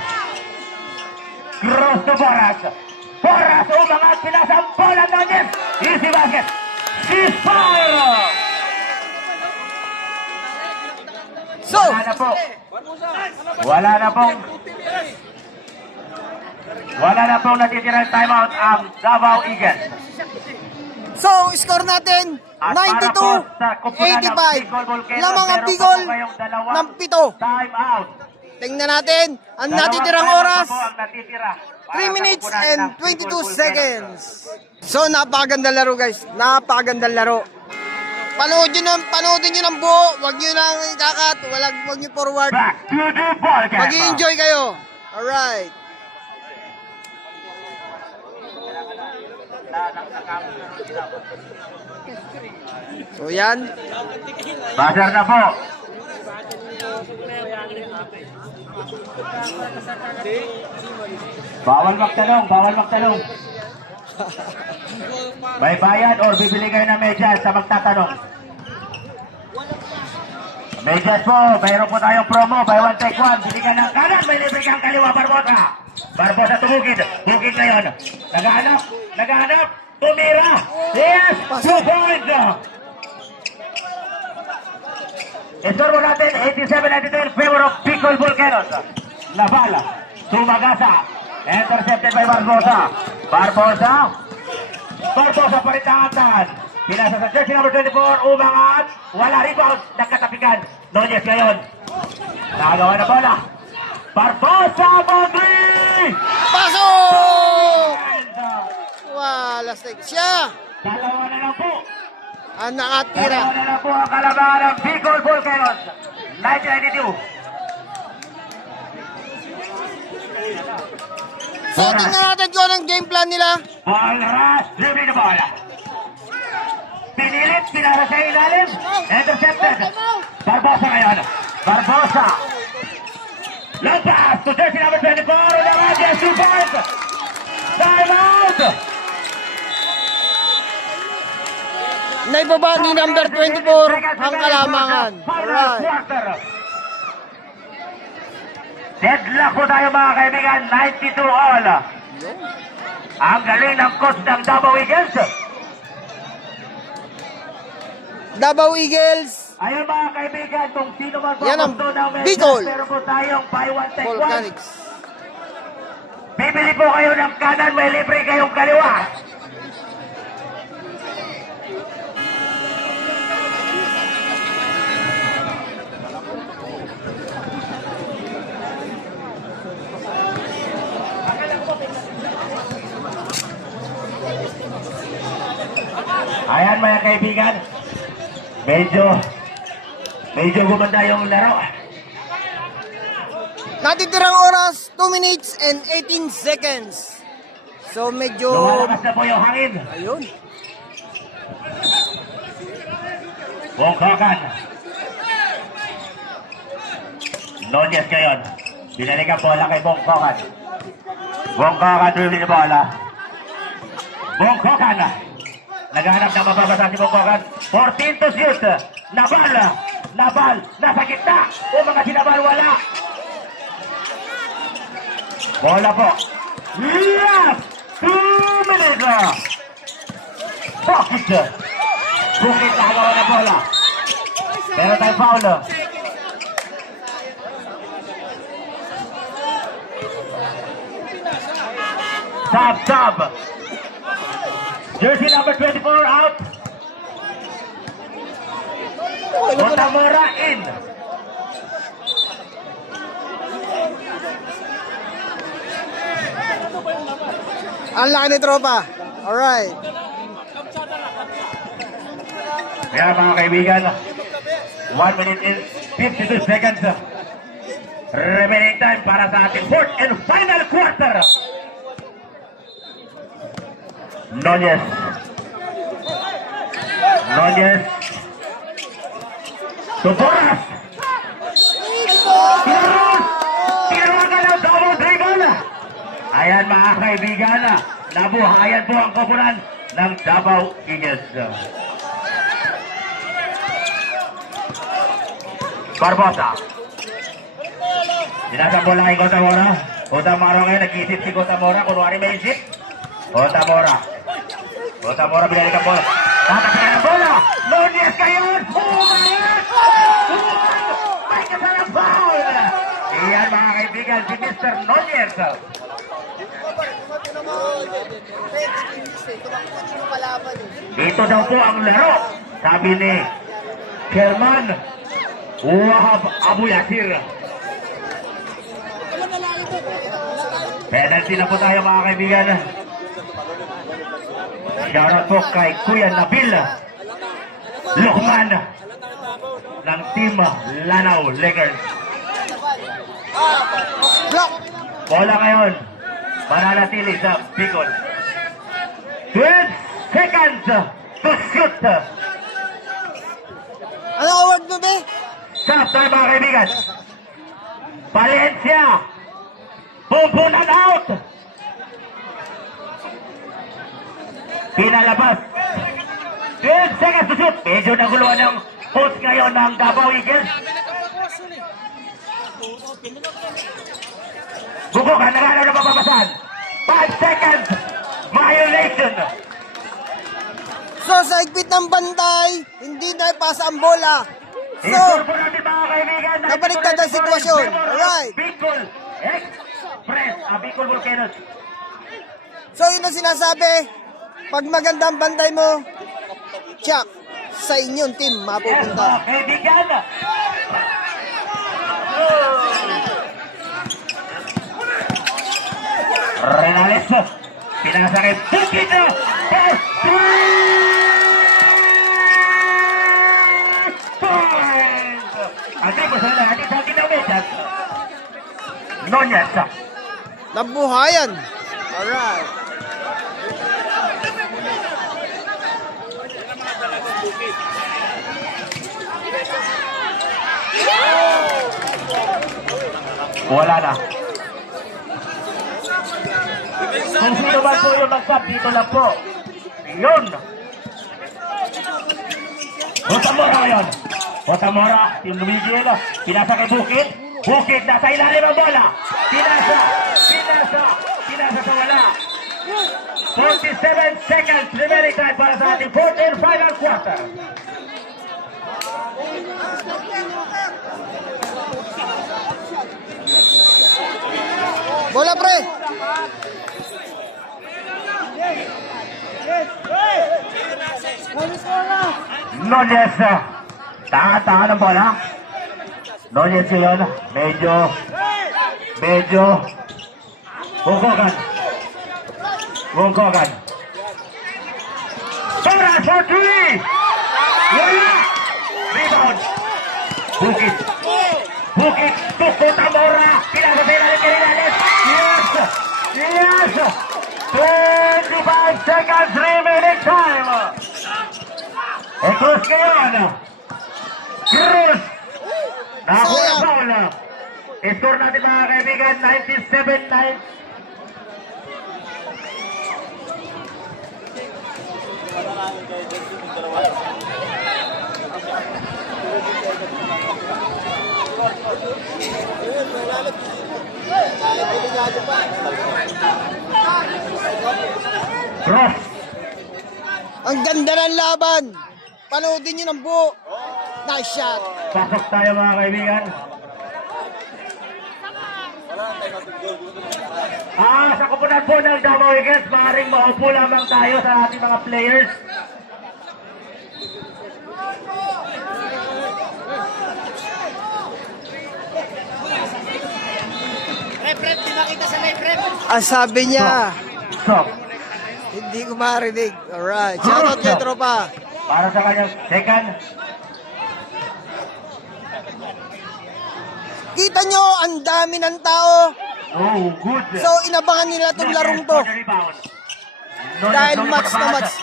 Cross to Boras. Boras, umangat, pinasampolan Nonyes. Easy basket. Ceasefire! So, Wala na pong natitirang timeout ang Davao Eagles. so score natin At para po sa kumpulan ng 92-85. Bicol Volcano, Lamang ang meron pa Bicol po kayong dalawang ng 7. timeout. Tingnan natin ang Dalawang natitirang timeout oras. pa po ang natitira para 3 sa minutes kumpulan and ng Bicol 22 Volcano. seconds. So, napakagandang laro guys. Napakagandang laro. Panoodin nyo ng buo. Huwag nyo lang ikakat. Huwag nyo forward. Back to the ball game. Mag-i-enjoy kayo. Alright. So, yan. Buzzer na po. Bawal magtanong. May bayad or bibili kayo ng medyas sa magtatanong. Medyas po, mayroon po tayong promo, buy one take one. Bili ka ng kanan, may libre kang kaliwa, Barbosa. Barbosa tumugid, bukid ngayon. Naghahanap. tumira. Yes, 2 points. Istorbo natin, 87-92 in favor of Bicol Volcanoes. Naval, Sumagasa, intercepted by Barbosa. Barbosa pa rin tangan. Pinasa sa jersey number 24, umangat. Wala rebound, nagkatapikan. Nunez ngayon. Nakagawa na bola. Barbosa, Bodri! Pasok! Wala stick siya. Dalawa na lang po. Ang nakatira. Dalawa na lang po ang kalabahan ng Bicol Volcanoes. 1992. So, tingnan natin kung anong game plan nila. Ball rush, dribbling the ball. Pinilit, pinara sa ilalim. Intercepted. Barbosa ngayon. Barbosa. Lampas to jersey number 24. Unamadya, 2 points. Time out. Naibaba ni number 24 ang kalamangan. Final Alright. quarter. Deadlock po tayo mga kaibigan. 92 all. Ang galing ng coach ng Davao Eagles. Davao Eagles, Ayun mga kaibigan, kung sino man po Yan ang gusto ng message, Bicol. meron po tayong buy one take one. Volcanics. Bibili po kayo ng kanan, may libre kayong kaliwa. Ayan mga kaibigan, medyo gumanda yung laro. Natitirang oras, 2 minutes and 18 seconds. So medyo... Lumalakas na po yung hangin. Ayun. Bongkokan. Nunez ngayon. Binalik ang bola kay Bongkokan. Bongkokan dribbling yung bola. Bongkokan. Naghahanap ng mababasa si Bongkokan. 14 to shoot. Nabal. Nasa gitna. O mga sinabal wala. Bola po. Yes! 2 minutes. Pocket. Bukit na hagawa na bola. Pero tayo foul. Sub. Jersey number 24 out. Otamora in. Ang laki ni tropa. Alright. Kaya mga kaibigan, 1 minute and 52 seconds. Remaining time para sa ating fourth and final quarter. Nunez. To Boras. Tinawagan ng double dribble. Ayan mga kaibigan, nabuhayan po ang koponan ng Davao Eagles. Barbosa. Sinasang bola kay Cotamora. Cotamora ngayon, nag-isip si Cotamora. Kunwari may isip. Cotamora binalik ang bola. Tatakilan ang bola. Nunez ngayon. Umayat! May kasalang foul. Iyan mga kaibigan, si Mr. Nunez. Dito daw po ang laro. Sabi ni Chairman Wahab Abu Yasir. Penalty na po tayo mga kaibigan. Shoutout po kay Kuya Nabil Lukman ng Team Lanao Lakers. Block. Bola ngayon, mananatili sa Bicol. 12 seconds to shoot. Ano award mo, be? Stop tayo mga kaibigan. Valencia. Bumbunan out. Pinalabas. 12 seconds to shoot. Medyo naguluhan ng coach ngayon ng Davao Eagles. Bubukan na gano'n na mapapasan. 5 seconds. Violation. So, sa higpit ng bantay, hindi na ipasa ang bola. So, Isur po natin mga kaibigan. nabaliktad ang sitwasyon. Alright. Bicol Express. Bicol Volcanoes. So, yun ang sinasabi. Pag maganda ang bantay mo, check, sa inyong team Yes, mapupunta. mga kaibigan. Renales. Pinasa kay Bukid. Pass. Point. Ate ko sana. Ate sa akin na medyas. Nonyas. Nabuhayan. Alright. Wala na. Kung sino man po yung nag-sub, dito lang po. Yun. Otamora ngayon. Otamora, Team Luigi. Pinasa kay Bukid. Bukid, nasa ilalim ang bola. Pinasa sa wala. 47 seconds remaining time para sa ating 14 final quarter. Bola, pre. Nonyes. Tahan ang bola. Nonyes yun. Medyo. Gungkogan. Para sa 3. Wala. Rebound. Bukid. Tuko Tamora. Pinasabila ni Renales. Yes. 25 seconds remaining time. Cruz ngayon. Cruz. Nakakuha foul. Score natin mga kaibigan, 97-9. Cruz. Ang ganda ng laban. Panoodin nyo ng buo. Nice shot. Pasok tayo mga kaibigan. Sa kupunan po ng Davao Eagles, maaaring maupo lamang tayo sa ating mga players. Ang sabi niya, Stop. hindi ko marinig. Alright. Shoutout kay tropa. Para sa kanyang second. Kita nyo, ang dami ng tao. Oh, good. So, inabangan nila itong larong to. Dahil match na match.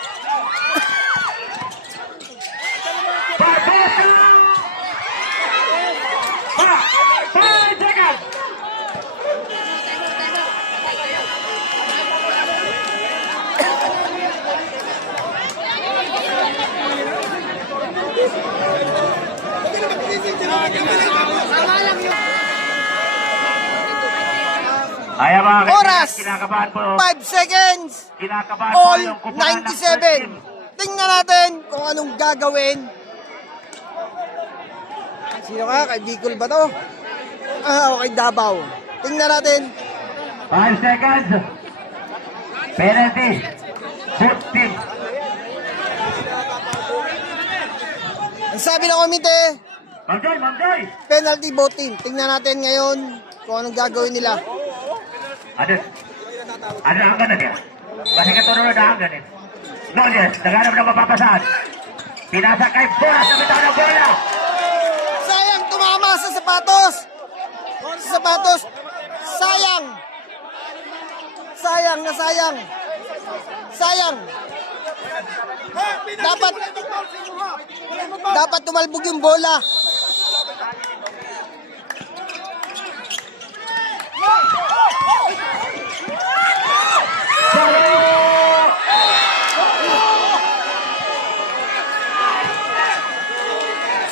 Ayan mga Oras, kaibigan, kinakabahan po. 5 seconds. Kinakabahan po All yung kupunan ng 97. Tingnan natin kung anong gagawin. Sino ka? Kay Bicol ba to? O kay Davao. Tingnan natin. 5 seconds. Penalty. Both team. Ang sabi ng komite, Ma'am Joy. penalty both team. Tingnan natin ngayon kung anong gagawin nila. Ano ang ganun niya? Kasi katunod na ang ganun. Nonyes, naghanap na mapapasaan. Pinasa kay Boras sa bitaw ng bola. Sayang, tumama sa sapatos. Sa sapatos. Sayang. Sayang. Dapat tumalbog yung bola.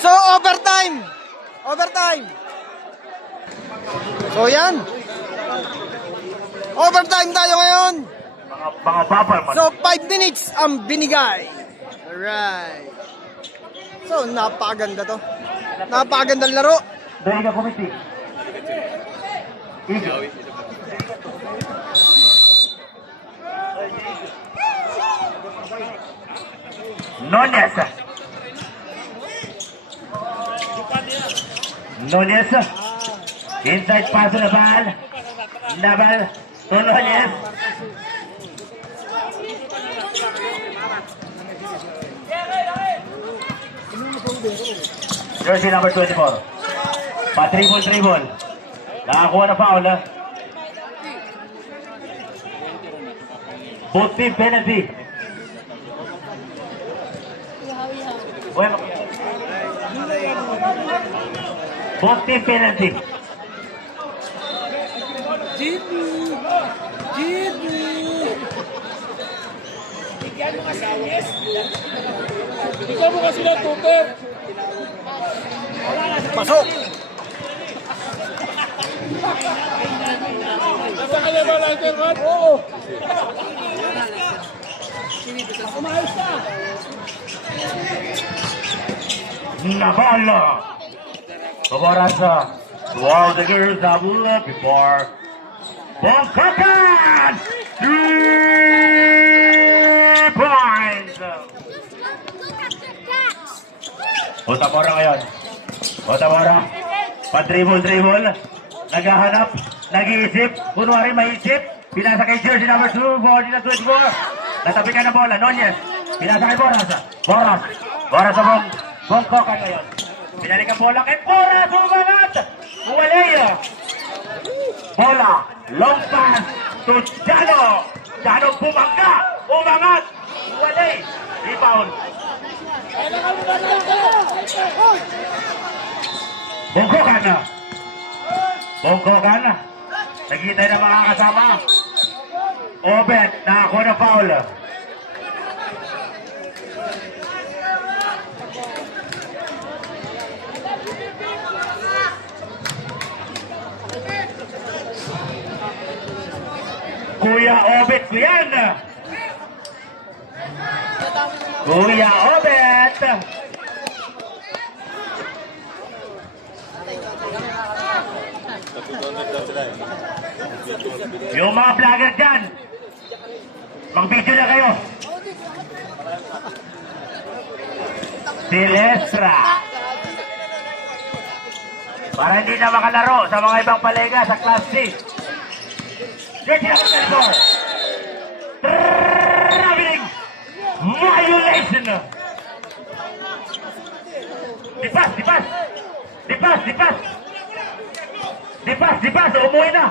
So, overtime. So, yan. Overtime tayo ngayon. Mga bapal man. So, 5 minutes ang binigay. Alright. So, napakaganda to. Napakagandang laro. Dahil committee. Eagle. Nunez. Nunez. Inside pass to Naval. Naval to Nunez. Jersey number 24. Pa-dribble. Nakakuha na foul. Both team penalty. Both team penalty. Bigyan mo kasi ng tutor. Pasok. Nasa ka na ba lang, Gerard? Oo. Umayos na. Naval. Paboras. Wow, the girls have before. Bongkakan! 3 points! Otamora ngayon. Otamora. Pa-dribble. Naghahanap. Nag-iisip. Kunwari maisip. Pinasa kay jersey number 2. Body na 24. Natabi ka ng bola. Nunez. Pinasa kay Boras. Boras sa Bongkakan ngayon. Pinalik ang bola kay Boras. Umangat! Uwalay. Bola. Long pass to Jano. Jano bumangka. Umangat. Uwalay. Rebound. Bongkokan. Nagintay ng mga kasama. Obet. Nakakuha na foul. Kuya Obet ko yan. Kuya Obet. Yung mga vlogger dyan, mag-video na kayo. Silestra. Para hindi na makalaro sa mga ibang palega sa Class C. Jersey number 24. Traveling violation. Dipas. Umuwi na.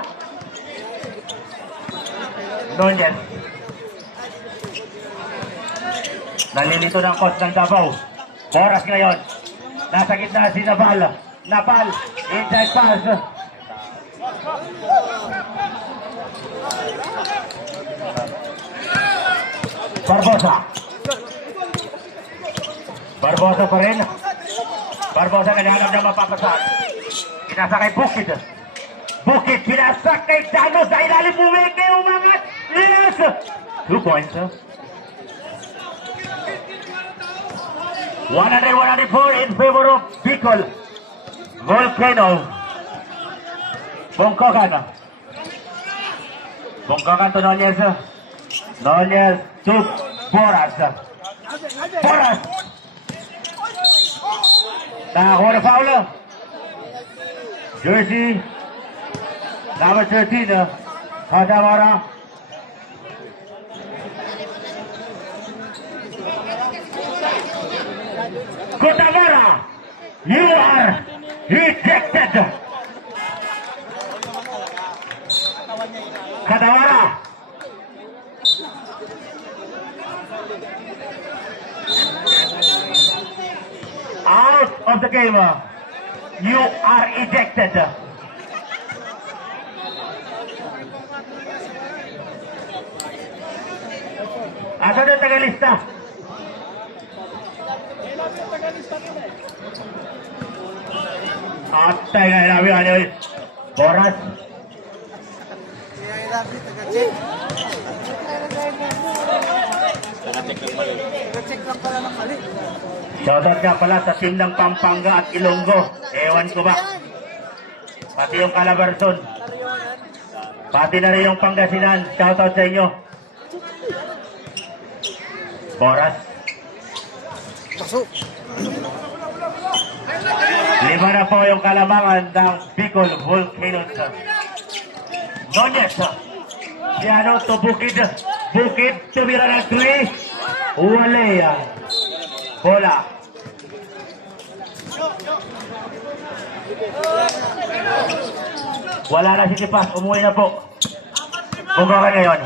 Nunez. Nalilito ng coach ng Davao. Boras ngayon. Nasa gitna si Naval. Inside pass. Barbosa pa rin. Barbosa naghanap ng mapapasak. Pinasa kay Bukid. Pinasa kay Dano sa ilalim. Bumalik kayo umangat. Yes! 2 points. 100-104 in favor of Bicol. Volcano. Bongkokan to Nunez. Nunez to Boras. Nakakuha na foul. Jersey number 13. Hadamara. Kotamara, you are ejected. Kadawara. Out of the game. You are ejected. Asan ang tagalista? Atay nga nabi ano Boras. Nakacheck lang pala. Check lang pala ng mali. Shoutout nga pala sa team ng Pampanga at Ilonggo. Ewan ko ba? Pati yung Calabarzon. Pati na rin yung Pangasinan. Shoutout sa inyo. Boras. Pasok. 5 na po yung kalamangan ng Bicol Volcanoes. Nonyes. Piano to Bukid. Bukid tumira ng 3. Walea. Bola. Wala na si Tipas. Umuwi na po. Bungkokan ngayon.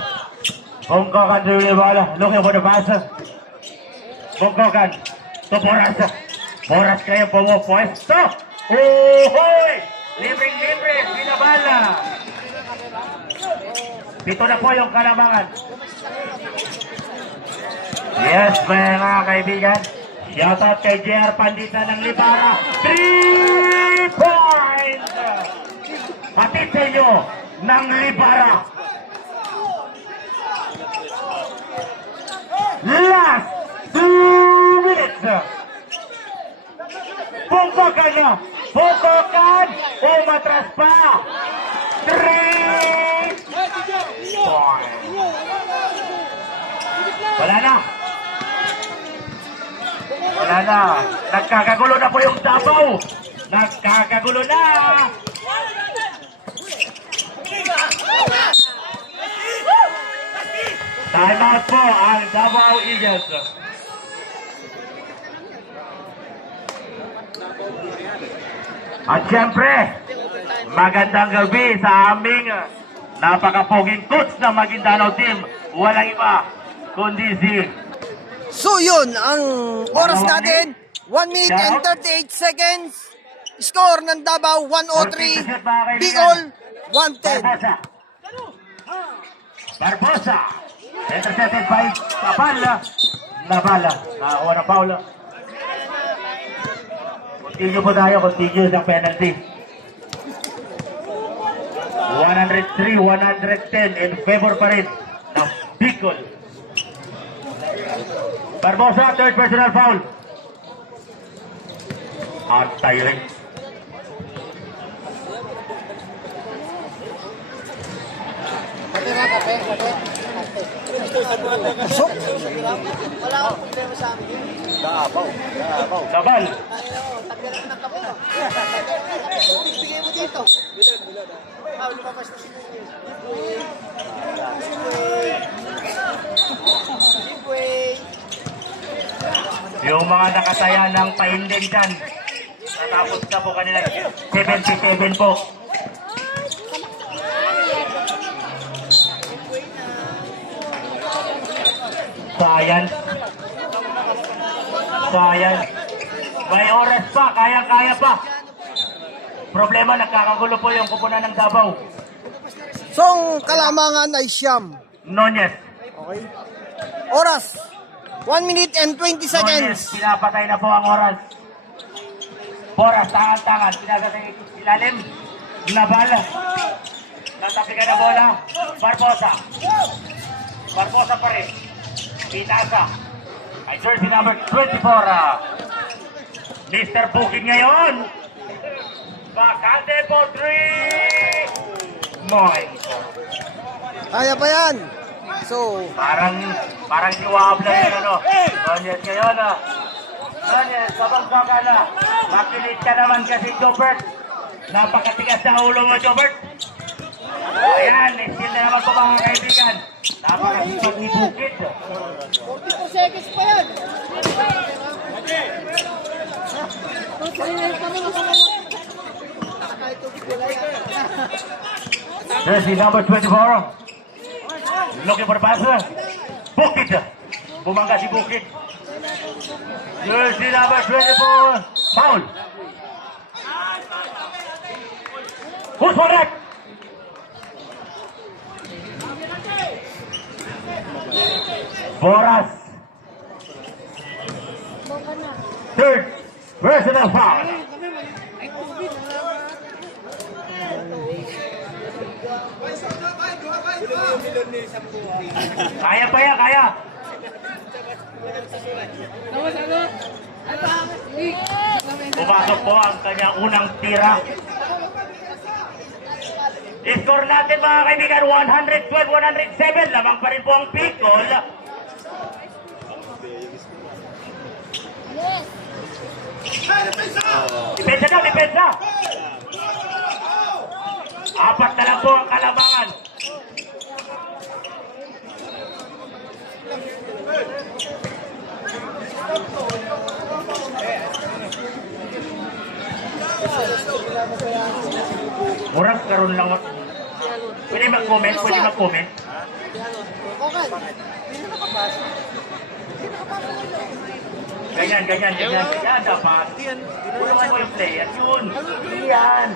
Bungkokan to the bola. Looking for the pass. Bungkokan. To Boras. Boras kayo pumupwesto. Uhoy! Libreng-libre. Binabala. 7 na po yung kalamangan. Yes, mga kaibigan. Shoutout kay JR Pandita ng Libara. 3 points! Hatid sa inyo ng Libara. Last 2 minutes. Pungkokan na. Pungkokan. Umatras pa. 3 points. Wala na. Wala na. Nagkakagulo na po yung Davao. Nagkakagulo na. Time out po ang Davao Eagles. At syempre, magandang gabi sa aming napakapoging coach ng Maguindanao team. Walang iba, kundi si... So yun, ang oras natin, 1 minute and 38 seconds. Score ng Davao, 103. Bicol, 110. Barbosa. Barbosa. Intercepted by Nabala. Nabala. Nakakuha ng foul. Continue po tayo. Continue sa penalty. 103-110 in favor pa rin ng Bicol. Barbosa, third personal foul. At tayo rin. Pasok. Wala akong problema sa amin. Nabal. Tagdaran ng kapo. Bigay mo dito. Lumabas na si Yung mga nakataya ng painding dyan. Natapos na po kanila. 77 po. Science. Science. May oras pa. Kaya-kaya pa. Problema, nagkakagulo po yung kupunan ng Davao. So ang kalamangan ay siyam. Nonyes. Okay. Oras, 1 minute and 20 Nonyes. seconds. Pinapatay na po ang oras. Boras, tangan-tangan. Pinapatay ilalim. Nabala. Natapikan na bola. Barbosa. Barbosa pa rin. Pinasa. Ay jersey number 24. Mr. Bukid ngayon. Bakante po 3. Moy. Kaya pa yan. So, Parang si Wahab lang yun, ano. Nonyes ngayon, Nonyes, sabang-bang ka na. Makilit ka naman kasi, Jobert. Napakatigas sa ulo mo, Jobert. Ayan, still na naman po mga kaibigan. Napakasipag ni Bukid. 44 seconds pa yan. Jersey number 24. Looking for the passer. Bukid. Bumangga si Bukid. Jersey number 24. Foul. Who's for that? Boras. Third personal foul. Kaya pa yan, kaya. Pumasok po ang kanyang unang tira. Score natin mga kaibigan, 112-107. Lamang pa rin po ang Bicol. Depensa daw, depensa. Apat na lang po ang kalamangan. Murang karoon lang. Pwede mag-comment, pwede mag-comment. Ganyan, ganyan, ganyan, ganyan dapat. Tulungan mo yung player. Yun. Yan.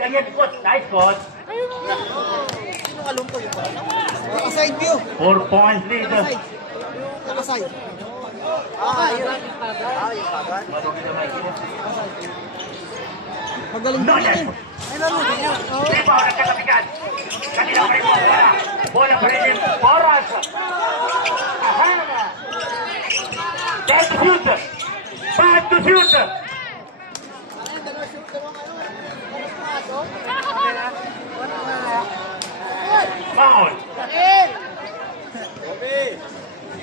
Ganyan, coach. Nice, coach. Nakaside view. 4 points lead. Nakaside. Magaling No, din yes. yun. Ay, laro din yan. Rebound ang katapikan. Kanina pa rin po bola. Bola pa rin yung Boras. Back to shoot. Back to shoot. Foul.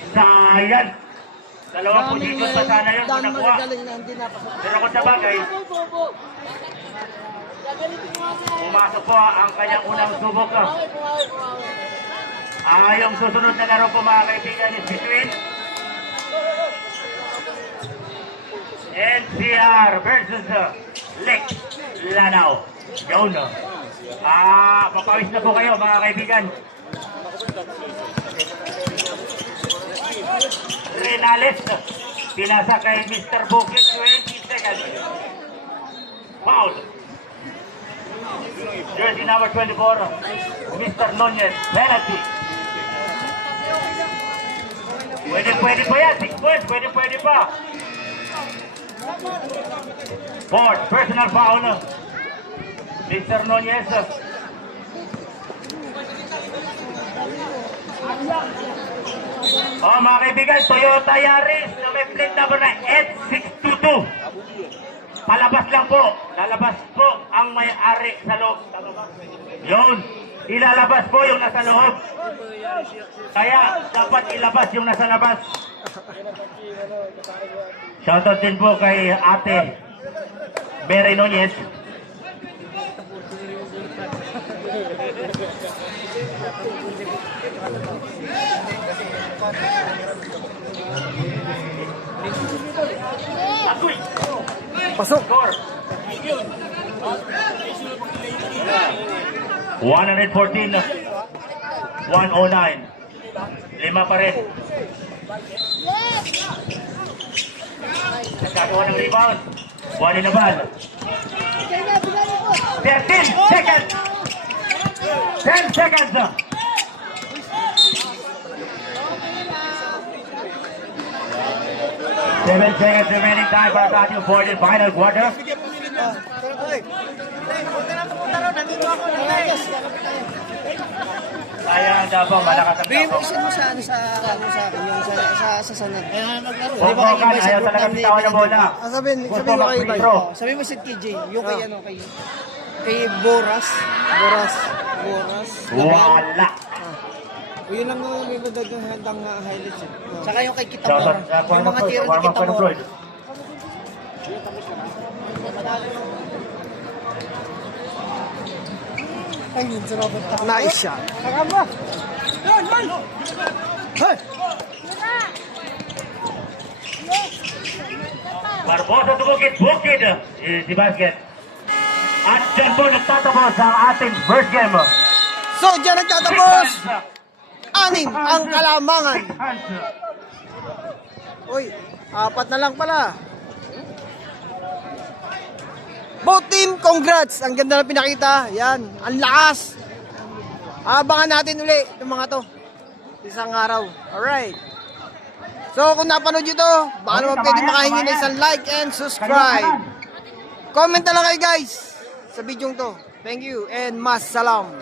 Sayang. Dalawang position pa sana yun kung nakuha. Magaling na hindi napasok. Pero kung sa bagay, pumasok po ang kanyang unang subok. Yung susunod na laro po mga kaibigan is between NCR versus Lex Lanao. Yun. Papawis na po kayo mga kaibigan. Renales, pinasa kay Mr. Bukit, 20 seconds. Foul. Jersey number 24, Mr. Nunez, penalty. Pwede pa yan, 6 points, pwede pa. Fourth, personal foul. Mr. Nunez. Mga kaibigan, Toyota Yaris na may plate number na 8622. Palabas lang po. Lalabas po ang may-ari sa loob. Yun. Ilalabas po yung nasa loob. Kaya dapat ilabas yung nasa labas. Shoutout din po kay Ate Mary Nunez. Pasok. Score. 114, 109. 5 pa rin. Nagkagawa ng rebound. Wali na ball. 13 seconds. 10 seconds. 7 seconds remaining time para sa ating fourth and final quarter. Kaya dapat malakas ang Bigyan mo dapat. isa mo sa ano sa akin, yung sa sanad. Pagkakan, ayaw talaga bitawan ng bola. Sabihin Gusto mo kay mag-free Ibay. throw. Sabihin mo si KJ, yung kay ano kay Boras. Wala. O yun lang yung ibagdag ng handang highlights. Saka yung kay Kita Shoutout Mora. sa Yung mga tira ni warm up Kita pa ng Mora. Floyd. Ay, yun sa Robert. Nice shot. Kakamba. Hey! Barbosa tumukit, bukid si basket. At dyan po nagtatapos ang ating first game. So, dyan nagtatapos. 6 ang kalamangan. Uy, 4 na lang pala. Both team, congrats. Ang ganda na pinakita. Yan, ang lakas. Abangan natin uli itong mga to. Isang araw. Alright. So, kung napanood nyo to, baka naman pwede makahingi na isang like and subscribe. Comment na lang kayo guys sa video to. Thank you and mas salam.